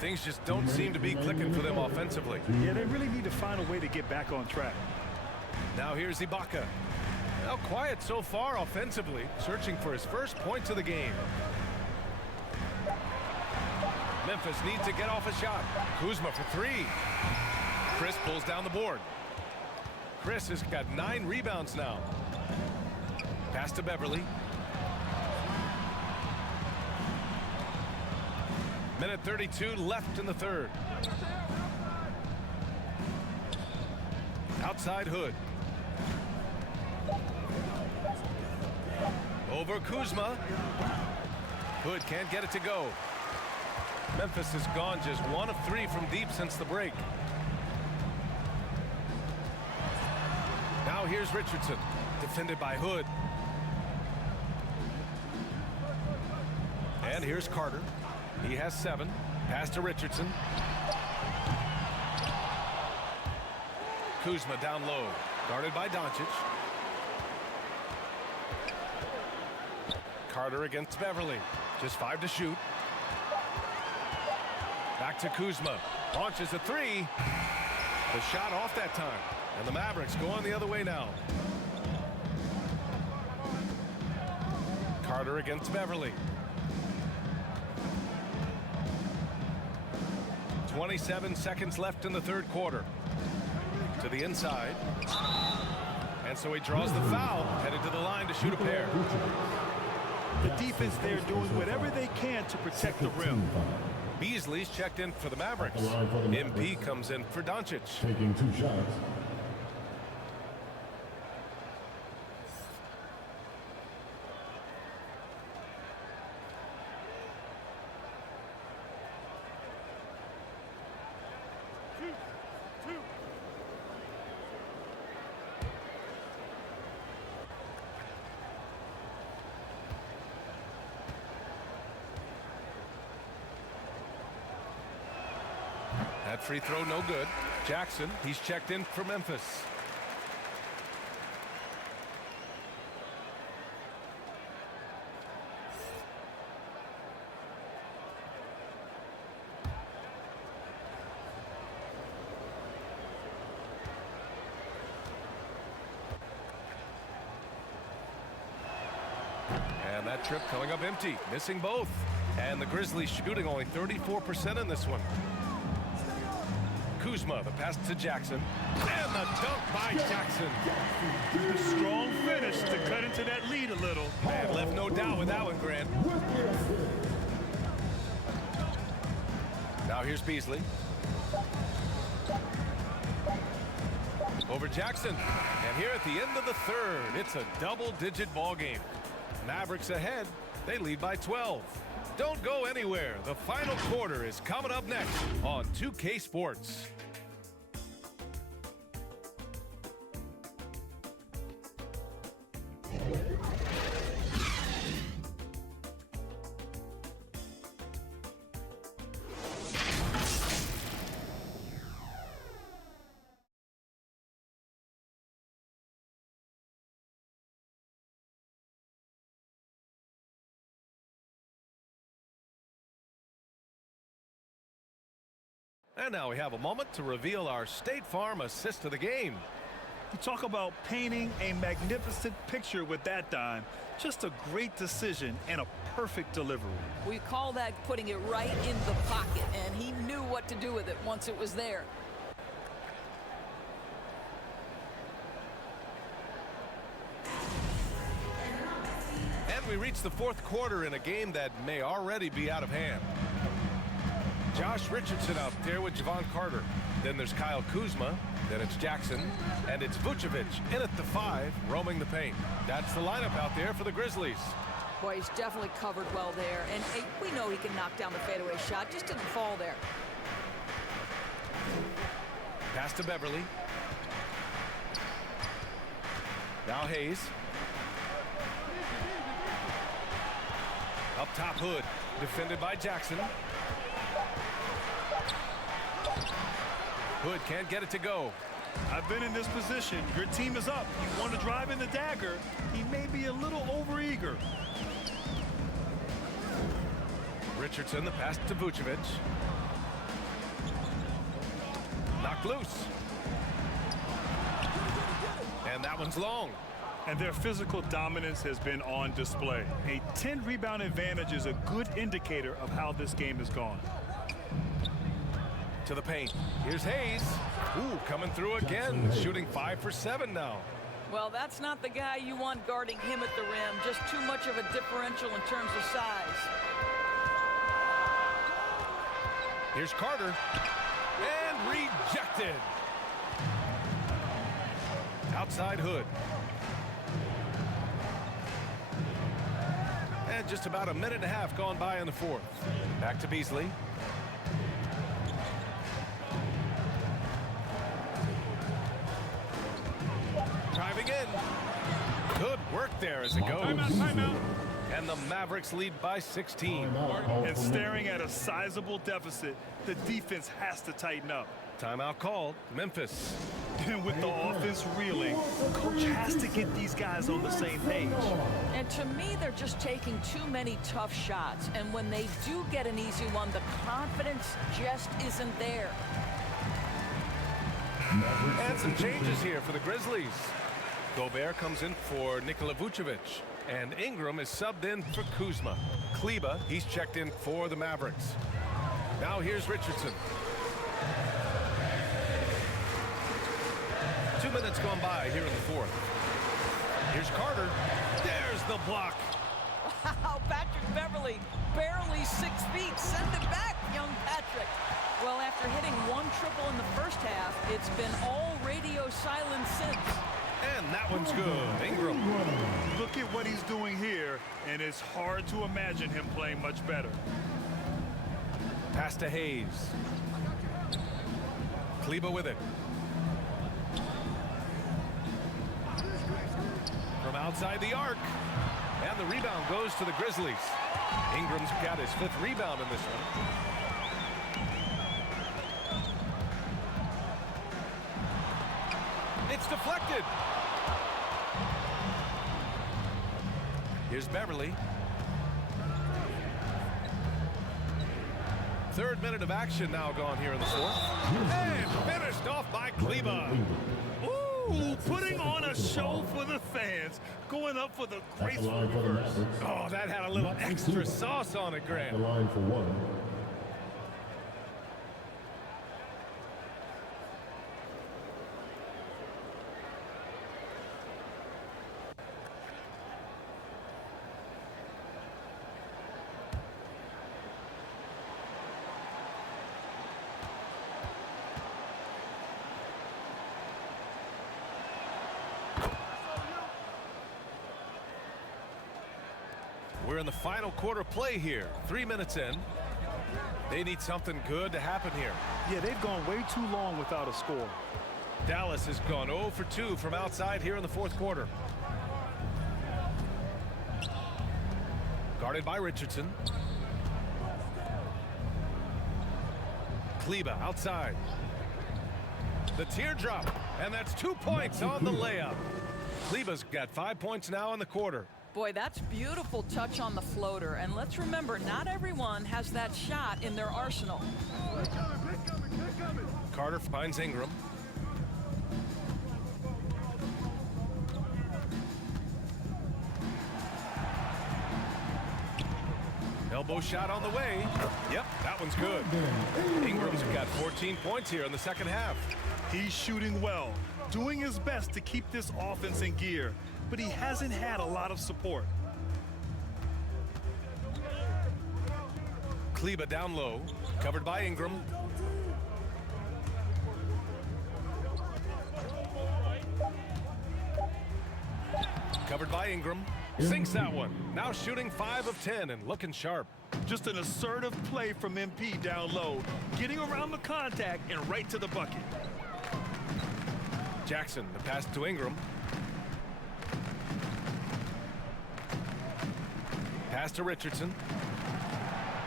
Things just don't seem to be clicking for them offensively. Yeah, they really need to find a way to get back on track. Now here's Ibaka. Now quiet so far offensively, searching for his first points of the game. Memphis needs to get off a shot. Kuzma for three. Chris pulls down the board. Chris has got 9 rebounds now. Pass to Beverly. Minute 32 left in the third. Outside Hood. Over Kuzma. Hood can't get it to go. Memphis has gone just 1 of 3 from deep since the break. Now here's Richardson, defended by Hood. And here's Carter. He has 7. Pass to Richardson. Kuzma down low, guarded by Doncic. Carter against Beverly. Just 5 to shoot. Back to Kuzma. Launches a 3. The shot off that time. And the Mavericks going the other way now. Carter against Beverly. 27 seconds left in the third quarter. To the inside. And so he draws the foul. Headed to the line to shoot a pair. The defense there doing whatever they can to protect the rim. Beasley's checked in for the Mavericks. MP comes in for Doncic. Taking 2 shots. That free throw no good. Jackson, he's checked in for Memphis. And that trip coming up empty, missing both. And the Grizzlies shooting only 34% in this one. Kuzma, the pass to Jackson. And the dunk by Jackson. The strong finish to cut into that lead a little. Man, left no doubt with that one, Grant. Now here's Beasley. Over Jackson. And here at the end of the third, it's a double-digit ball game. Mavericks ahead. They lead by 12. Don't go anywhere. The final quarter is coming up next on 2K Sports. And now we have a moment to reveal our State Farm assist of the game. You talk about painting a magnificent picture with that dime. Just a great decision and a perfect delivery. We call that putting it right in the pocket, and he knew what to do with it once it was there. And we reach the fourth quarter in a game that may already be out of hand. Josh Richardson out there with Javon Carter. Then there's Kyle Kuzma. Then it's Jackson. And it's Vucevic in at the 5, roaming the paint. That's the lineup out there for the Grizzlies. Boy, he's definitely covered well there. And hey, we know he can knock down the fadeaway shot. Just didn't fall there. Pass to Beverly. Now Hayes. Up top Hood. Defended by Jackson. Hood can't get it to go. I've been in this position. Your team is up. You want to drive in the dagger. He may be a little overeager. Richardson, the pass to Vucevic. Knocked loose. And that one's long. And their physical dominance has been on display. A 10-rebound advantage is a good indicator of how this game has gone. To the paint. Here's Hayes. Ooh, coming through again. Shooting 5 for 7 now. Well, that's not the guy you want guarding him at the rim. Just too much of a differential in terms of size. Here's Carter. And rejected. Outside Hood. And just about a minute and a half gone by in the fourth. Back to Beasley. Driving in. Good work there as it goes. Timeout. And the Mavericks lead by 16. And staring at a sizable deficit, the defense has to tighten up. Timeout called. Memphis. And with the offense reeling, coach has to get these guys on the same page. And to me, they're just taking too many tough shots. And when they do get an easy one, the confidence just isn't there. And some changes here for the Grizzlies. Gobert comes in for Nikola Vucevic. And Ingram is subbed in for Kuzma. Kleber, he's checked in for the Mavericks. Now here's Richardson. 2 minutes gone by here in the fourth. Here's Carter. There's the block. Wow, Patrick Beverly, barely 6 feet. Send it back, young Patrick. Well, after hitting one triple in the first half, it's been all radio silence since. And that one's good. Ingram. Look at what he's doing here, and it's hard to imagine him playing much better. Pass to Hayes. Kleber with it. From outside the arc. And the rebound goes to the Grizzlies. Ingram's got his 5th rebound in this one. It's deflected. Here's Beverly. 3rd minute of action now gone here in the fourth. And finished off by Kleber. Ooh, putting on a show for the fans. Going up for the graceful reverse. Oh, that had a little extra sauce on it, Grant. The line for one. We're in the final quarter play here. 3 minutes in. They need something good to happen here. Yeah, they've gone way too long without a score. Dallas has gone 0 for 2 from outside here in the fourth quarter. Guarded by Richardson. Kleber outside. The teardrop, and that's 2 points on the layup. Kleber's got 5 points now in the quarter. Boy, that's beautiful touch on the floater. And let's remember, not everyone has that shot in their arsenal. Carter finds Ingram. Elbow shot on the way. Yep, that one's good. Ingram's got 14 points here in the second half. He's shooting well, doing his best to keep this offense in gear, but he hasn't had a lot of support. Kleber down low, covered by Ingram. Covered by Ingram. Sinks that one. Now shooting 5 of 10 and looking sharp. Just an assertive play from MP down low, getting around the contact and right to the bucket. Jackson, the pass to Ingram. Pass to Richardson.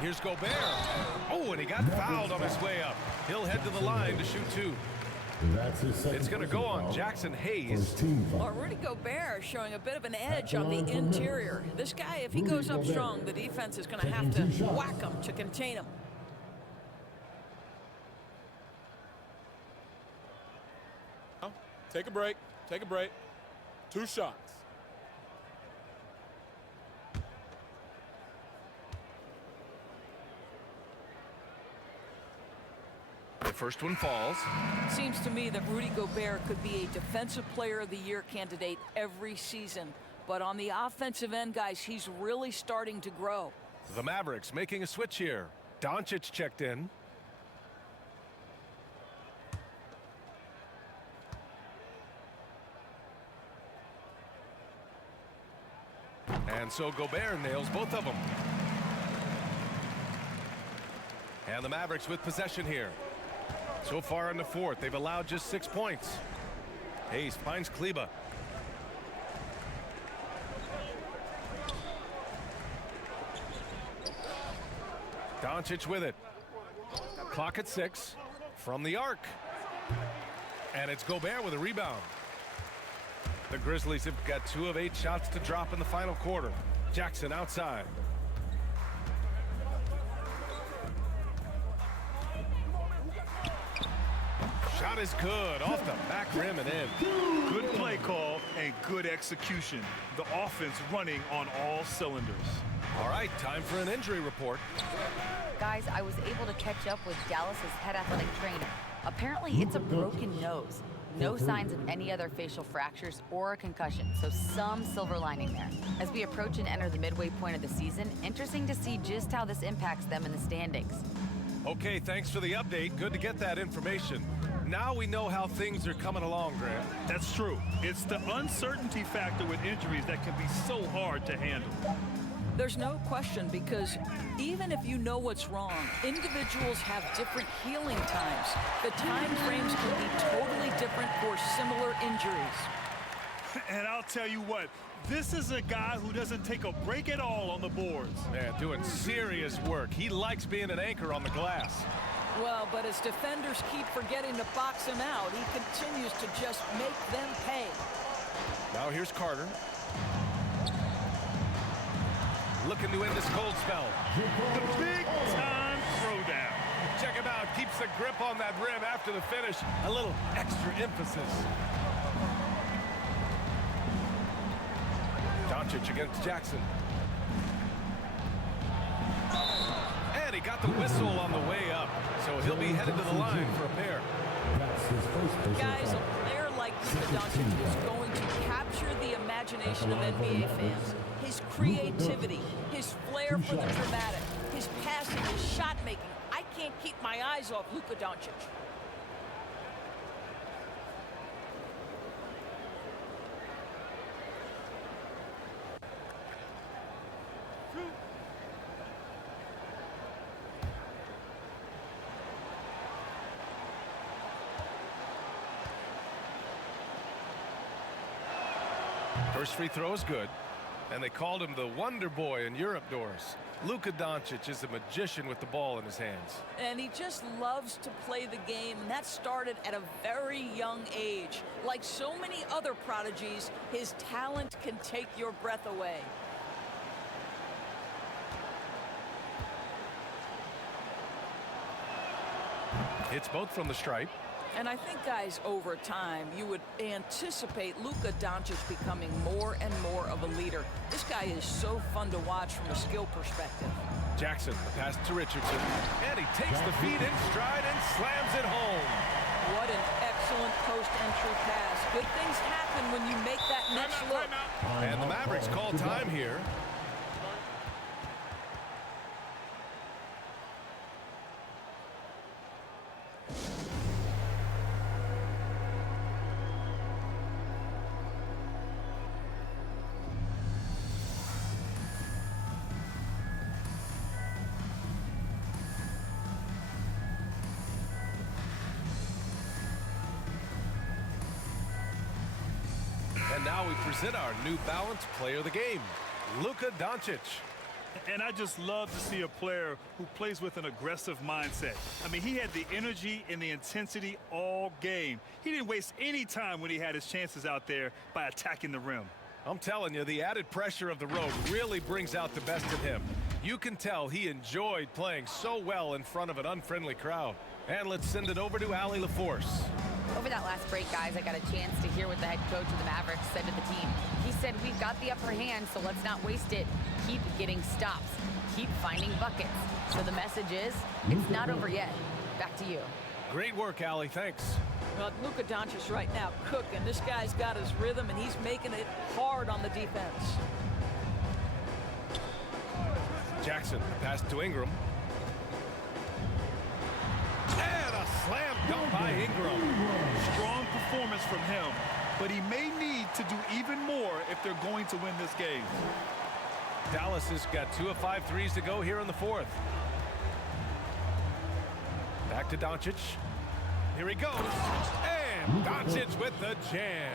Here's Gobert. Oh, and he got fouled on his way up. He'll head to the line to shoot 2. That's his second. It's going to go on Jackson Hayes. Well, Rudy Gobert showing a bit of an edge on the interior. This guy, if he goes up strong, the defense is going to have to whack him to contain him. Take a break. Take a break. 2 shots. The first one falls. Seems to me that Rudy Gobert could be a Defensive Player of the Year candidate every season. But on the offensive end, guys, he's really starting to grow. The Mavericks making a switch here. Doncic checked in. And so Gobert nails both of them. And the Mavericks with possession here. So far in the fourth, they've allowed just 6 points. Hayes finds Kleber. Doncic with it. Clock at 6 from the arc. And it's Gobert with a rebound. The Grizzlies have got 2 of 8 shots to drop in the final quarter. Jackson outside. Shot is good off the back rim and in. Good play call and good execution. The offense running on all cylinders. All right, time for an injury report. Guys, I was able to catch up with Dallas's head athletic trainer. Apparently, it's a broken nose. No signs of any other facial fractures or a concussion, so some silver lining there. As we approach and enter the midway point of the season, interesting to see just how this impacts them in the standings. Okay, thanks for the update. Good to get that information. Now we know how things are coming along, Grant. That's true. It's the uncertainty factor with injuries that can be so hard to handle. There's no question, because even if you know what's wrong, individuals have different healing times. The time frames can be totally different for similar injuries. And I'll tell you what, this is a guy who doesn't take a break at all on the boards. Man, doing serious work. He likes being an anchor on the glass. Well, but as defenders keep forgetting to box him out, he continues to just make them pay. Now here's Carter. Looking to end this cold spell. The big-time throwdown. Check him out. Keeps the grip on that rim after the finish. A little extra emphasis. Doncic against Jackson. And he got the whistle on the way up. So he'll be headed to the line for a pair. Guys, a player like Luka Doncic is going to capture the imagination of NBA fans. His creativity, his flair for the dramatic, his passing, his shot making. I can't keep my eyes off Luka Doncic. First free throw is good. And they called him the Wonder Boy in Europe, Doris. Luka Doncic is a magician with the ball in his hands. And he just loves to play the game, and that started at a very young age. Like so many other prodigies, his talent can take your breath away. Hits both from the stripe. And I think, guys, over time, you would anticipate Luka Doncic becoming more and more of a leader. This guy is so fun to watch from a skill perspective. Jackson, the pass to Richardson. And he takes the feed in stride and slams it home. What an excellent post-entry pass. Good things happen when you make that next look. And the Mavericks call time here. And now we present our New Balance Player of the Game, Luka Doncic. And I just love to see a player who plays with an aggressive mindset. I mean, he had the energy and the intensity all game. He didn't waste any time when he had his chances out there by attacking the rim. I'm telling you, the added pressure of the road really brings out the best in him. You can tell he enjoyed playing so well in front of an unfriendly crowd. And let's send it over to Allie LaForce. Over that last break, guys, I got a chance to hear what the head coach of the Mavericks said to the team. He said, we've got the upper hand, so let's not waste it. Keep getting stops. Keep finding buckets. So the message is, it's not over yet. Back to you. Great work, Allie. Thanks. Well, Luka Doncic right now cooking. This guy's got his rhythm, and he's making it hard on the defense. Jackson, pass to Ingram. And a slam dunk by Ingram. Strong performance from him, but he may need to do even more if they're going to win this game. Dallas has got 2 of 5 threes to go here in the fourth. Back to Doncic. Here he goes. And Doncic with the jam.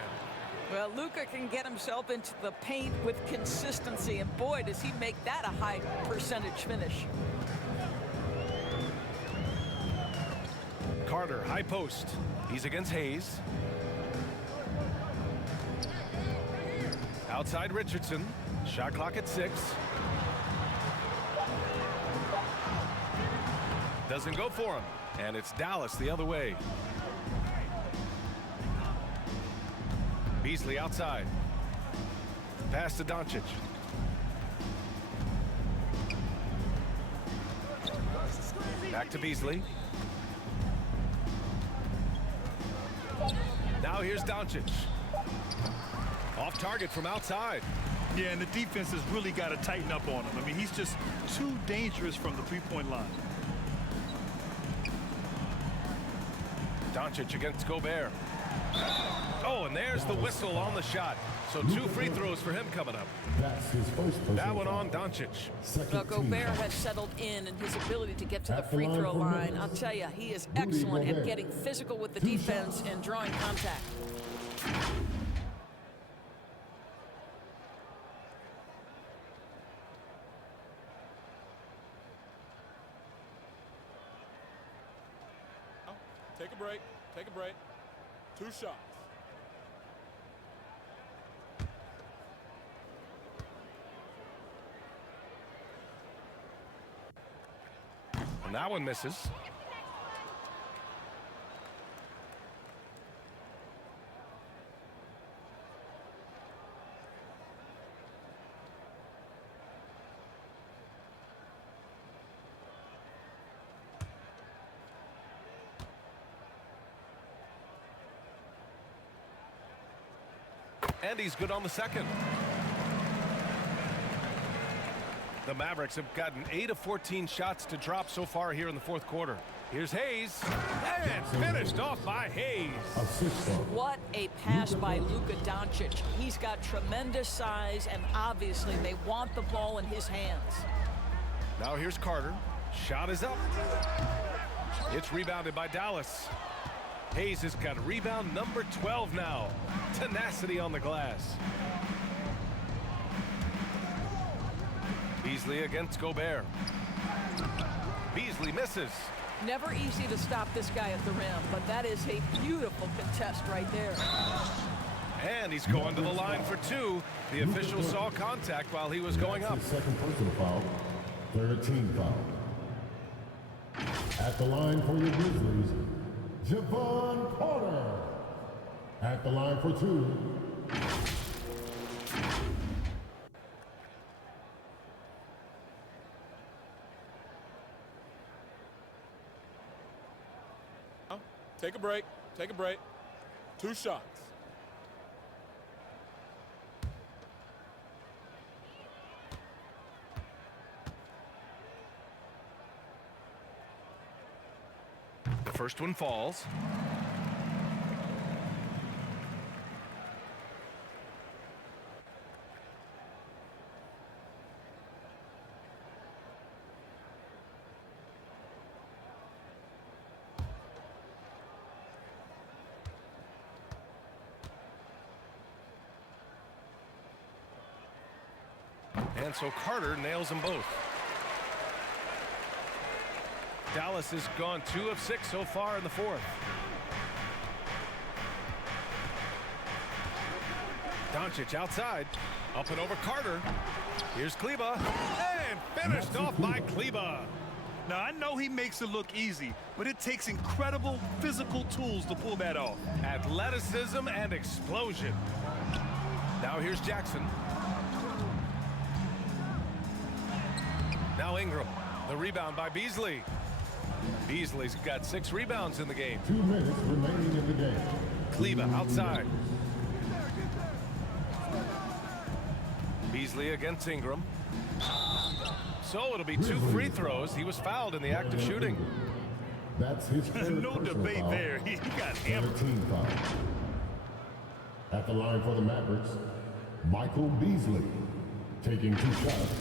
Well, Luka can get himself into the paint with consistency, and boy, does he make that a high percentage finish. Carter, high post. He's against Hayes. Outside Richardson. Shot clock at 6. Doesn't go for him. And it's Dallas the other way. Beasley outside. Pass to Doncic. Back to Beasley. Now here's Doncic. Off target from outside. Yeah, and the defense has really got to tighten up on him. I mean, he's just too dangerous from the three-point line. Doncic against Gobert. Oh, and there's the whistle on the shot. So 2 free throws for him coming up. That's his first That one on Doncic. Well, Gobert has settled in his ability to get to the free throw line. I'll tell you, he is excellent at getting physical with the defense and drawing contact. Take a break. Take a break. 2 shots. And that one misses. And he's good on the second. The Mavericks have gotten 8 of 14 shots to drop so far here in the fourth quarter. Here's Hayes. And finished off by Hayes. What a pass by Luka Doncic. He's got tremendous size, and obviously they want the ball in his hands. Now here's Carter. Shot is up. It's rebounded by Dallas. Hayes has got rebound number 12 now. Tenacity on the glass. Beasley against Gobert. Beasley misses. Never easy to stop this guy at the rim, but that is a beautiful contest right there. And he's going to the line for 2. The official saw contact while he was going up. Second personal foul. 3rd team foul. At the line for your Grizzlies, Javon Carter. At the line for 2. Take a break. Take a break. 2 shots. The first one falls. And so Carter nails them both. Dallas has gone 2 of 6 so far in the fourth. Doncic outside. Up and over Carter. Here's Kleber. And finished off by Kleber. Now, I know he makes it look easy, but it takes incredible physical tools to pull that off. Athleticism and explosion. Now here's Jackson. Now Ingram. The rebound by Beasley. Beasley's got 6 rebounds in the game. 2 minutes remaining in the game. Kleber outside. Beasley against Ingram. So it'll be 2 free throws. He was fouled in the act of shooting. That's his third no debate foul. there. He got hammered. Team foul. At the line for the Mavericks, Michael Beasley taking 2 shots.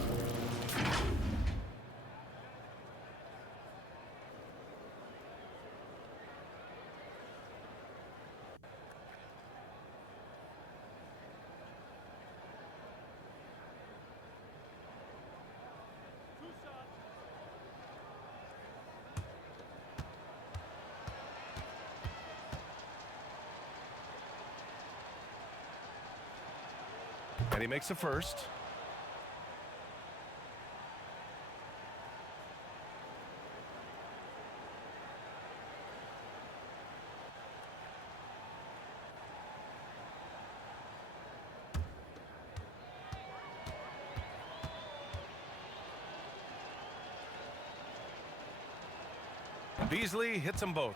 And he makes the first. Beasley hits them both.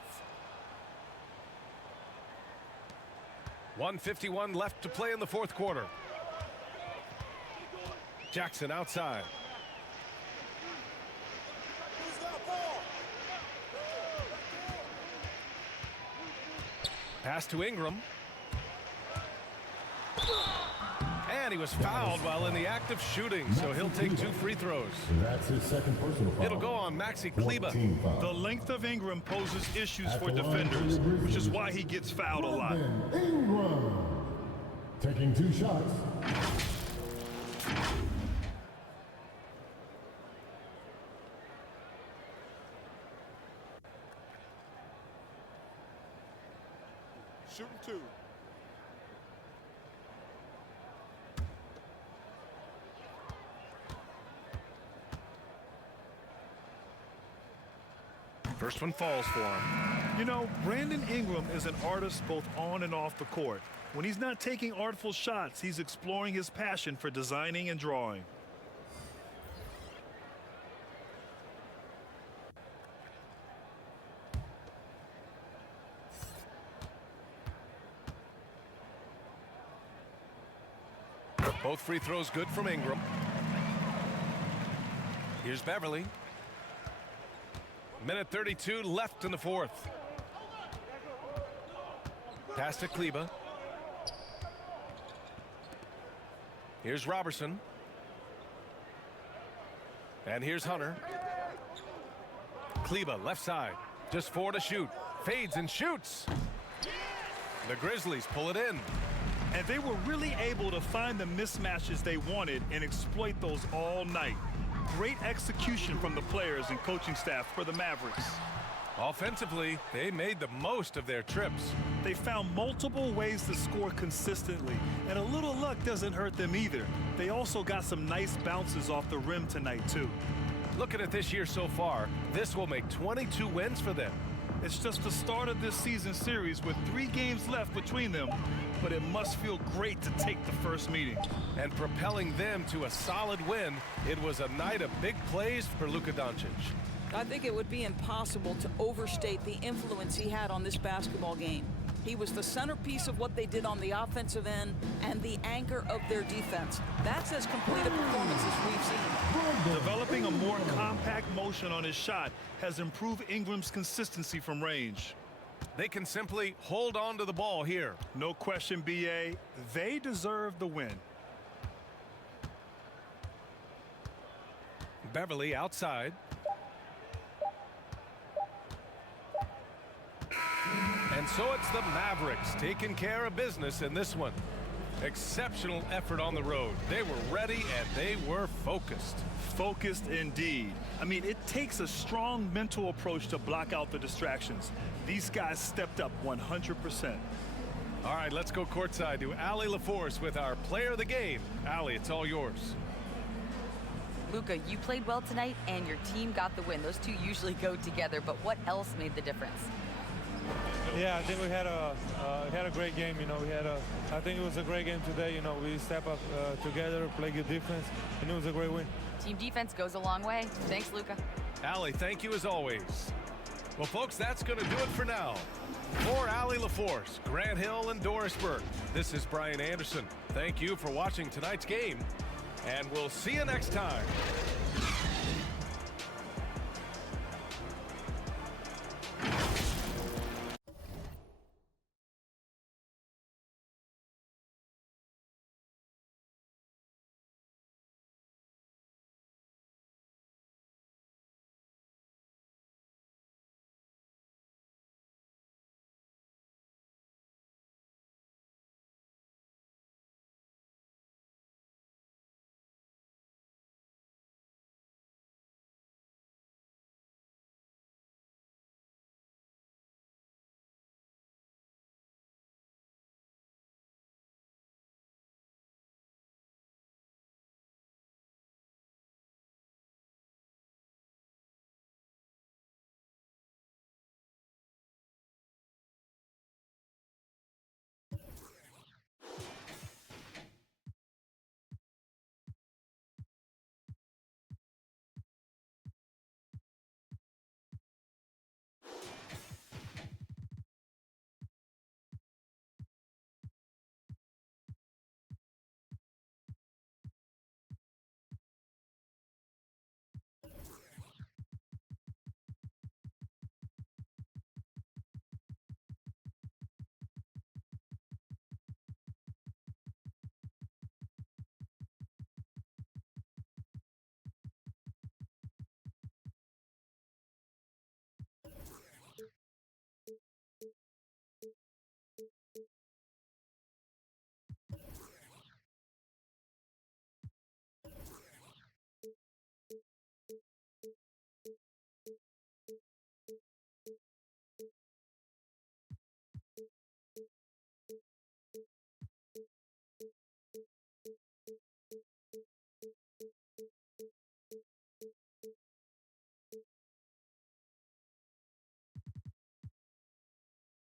1:51 left to play in the fourth quarter. Jackson outside. Pass to Ingram. And he was fouled while in the act of shooting, so he'll take 2 free throws. That's his second personal foul. It'll go on Maxi Kleber. The length of Ingram poses issues for defenders, which is why he gets fouled a lot. Ingram taking 2 shots. Shooting 2. First one falls for him. You know, Brandon Ingram is an artist both on and off the court. When he's not taking artful shots, he's exploring his passion for designing and drawing. Both free throws good from Ingram. Here's Beverly. Minute 32 left in the fourth. Pass to Kleber. Here's Robertson. And here's Hunter. Kleber left side. Just 4 to shoot. Fades and shoots. The Grizzlies pull it in. And they were really able to find the mismatches they wanted and exploit those all night. Great execution from the players and coaching staff for the Mavericks. Offensively, they made the most of their trips. They found multiple ways to score consistently, and a little luck doesn't hurt them either. They also got some nice bounces off the rim tonight, too. Looking at this year so far, this will make 22 wins for them. It's just the start of this season series with 3 games left between them, but it must feel great to take the first meeting. And propelling them to a solid win, it was a night of big plays for Luka Doncic. I think it would be impossible to overstate the influence he had on this basketball game. He was the centerpiece of what they did on the offensive end and the anchor of their defense. That's as complete a performance as we've seen. Developing a more compact motion on his shot has improved Ingram's consistency from range. They can simply hold on to the ball here. No question, B.A. They deserve the win. Beverly outside. And so it's the Mavericks taking care of business in this one. Exceptional effort on the road. They were ready and they were focused. Focused indeed. I mean, it takes a strong mental approach to block out the distractions. These guys stepped up 100%. All right, let's go courtside to Allie LaForce with our player of the game. Allie, it's all yours. Luka, you played well tonight, and your team got the win. Those two usually go together, but what else made the difference? Yeah, I think we had a great game. You know, I think it was a great game today. You know, we step up together, play good defense, and it was a great win. Team defense goes a long way. Thanks, Luka. Allie, thank you as always. Well, folks, that's going to do it for now. For Allie LaForce, Grant Hill, and Doris Burke, this is Brian Anderson. Thank you for watching tonight's game, and we'll see you next time.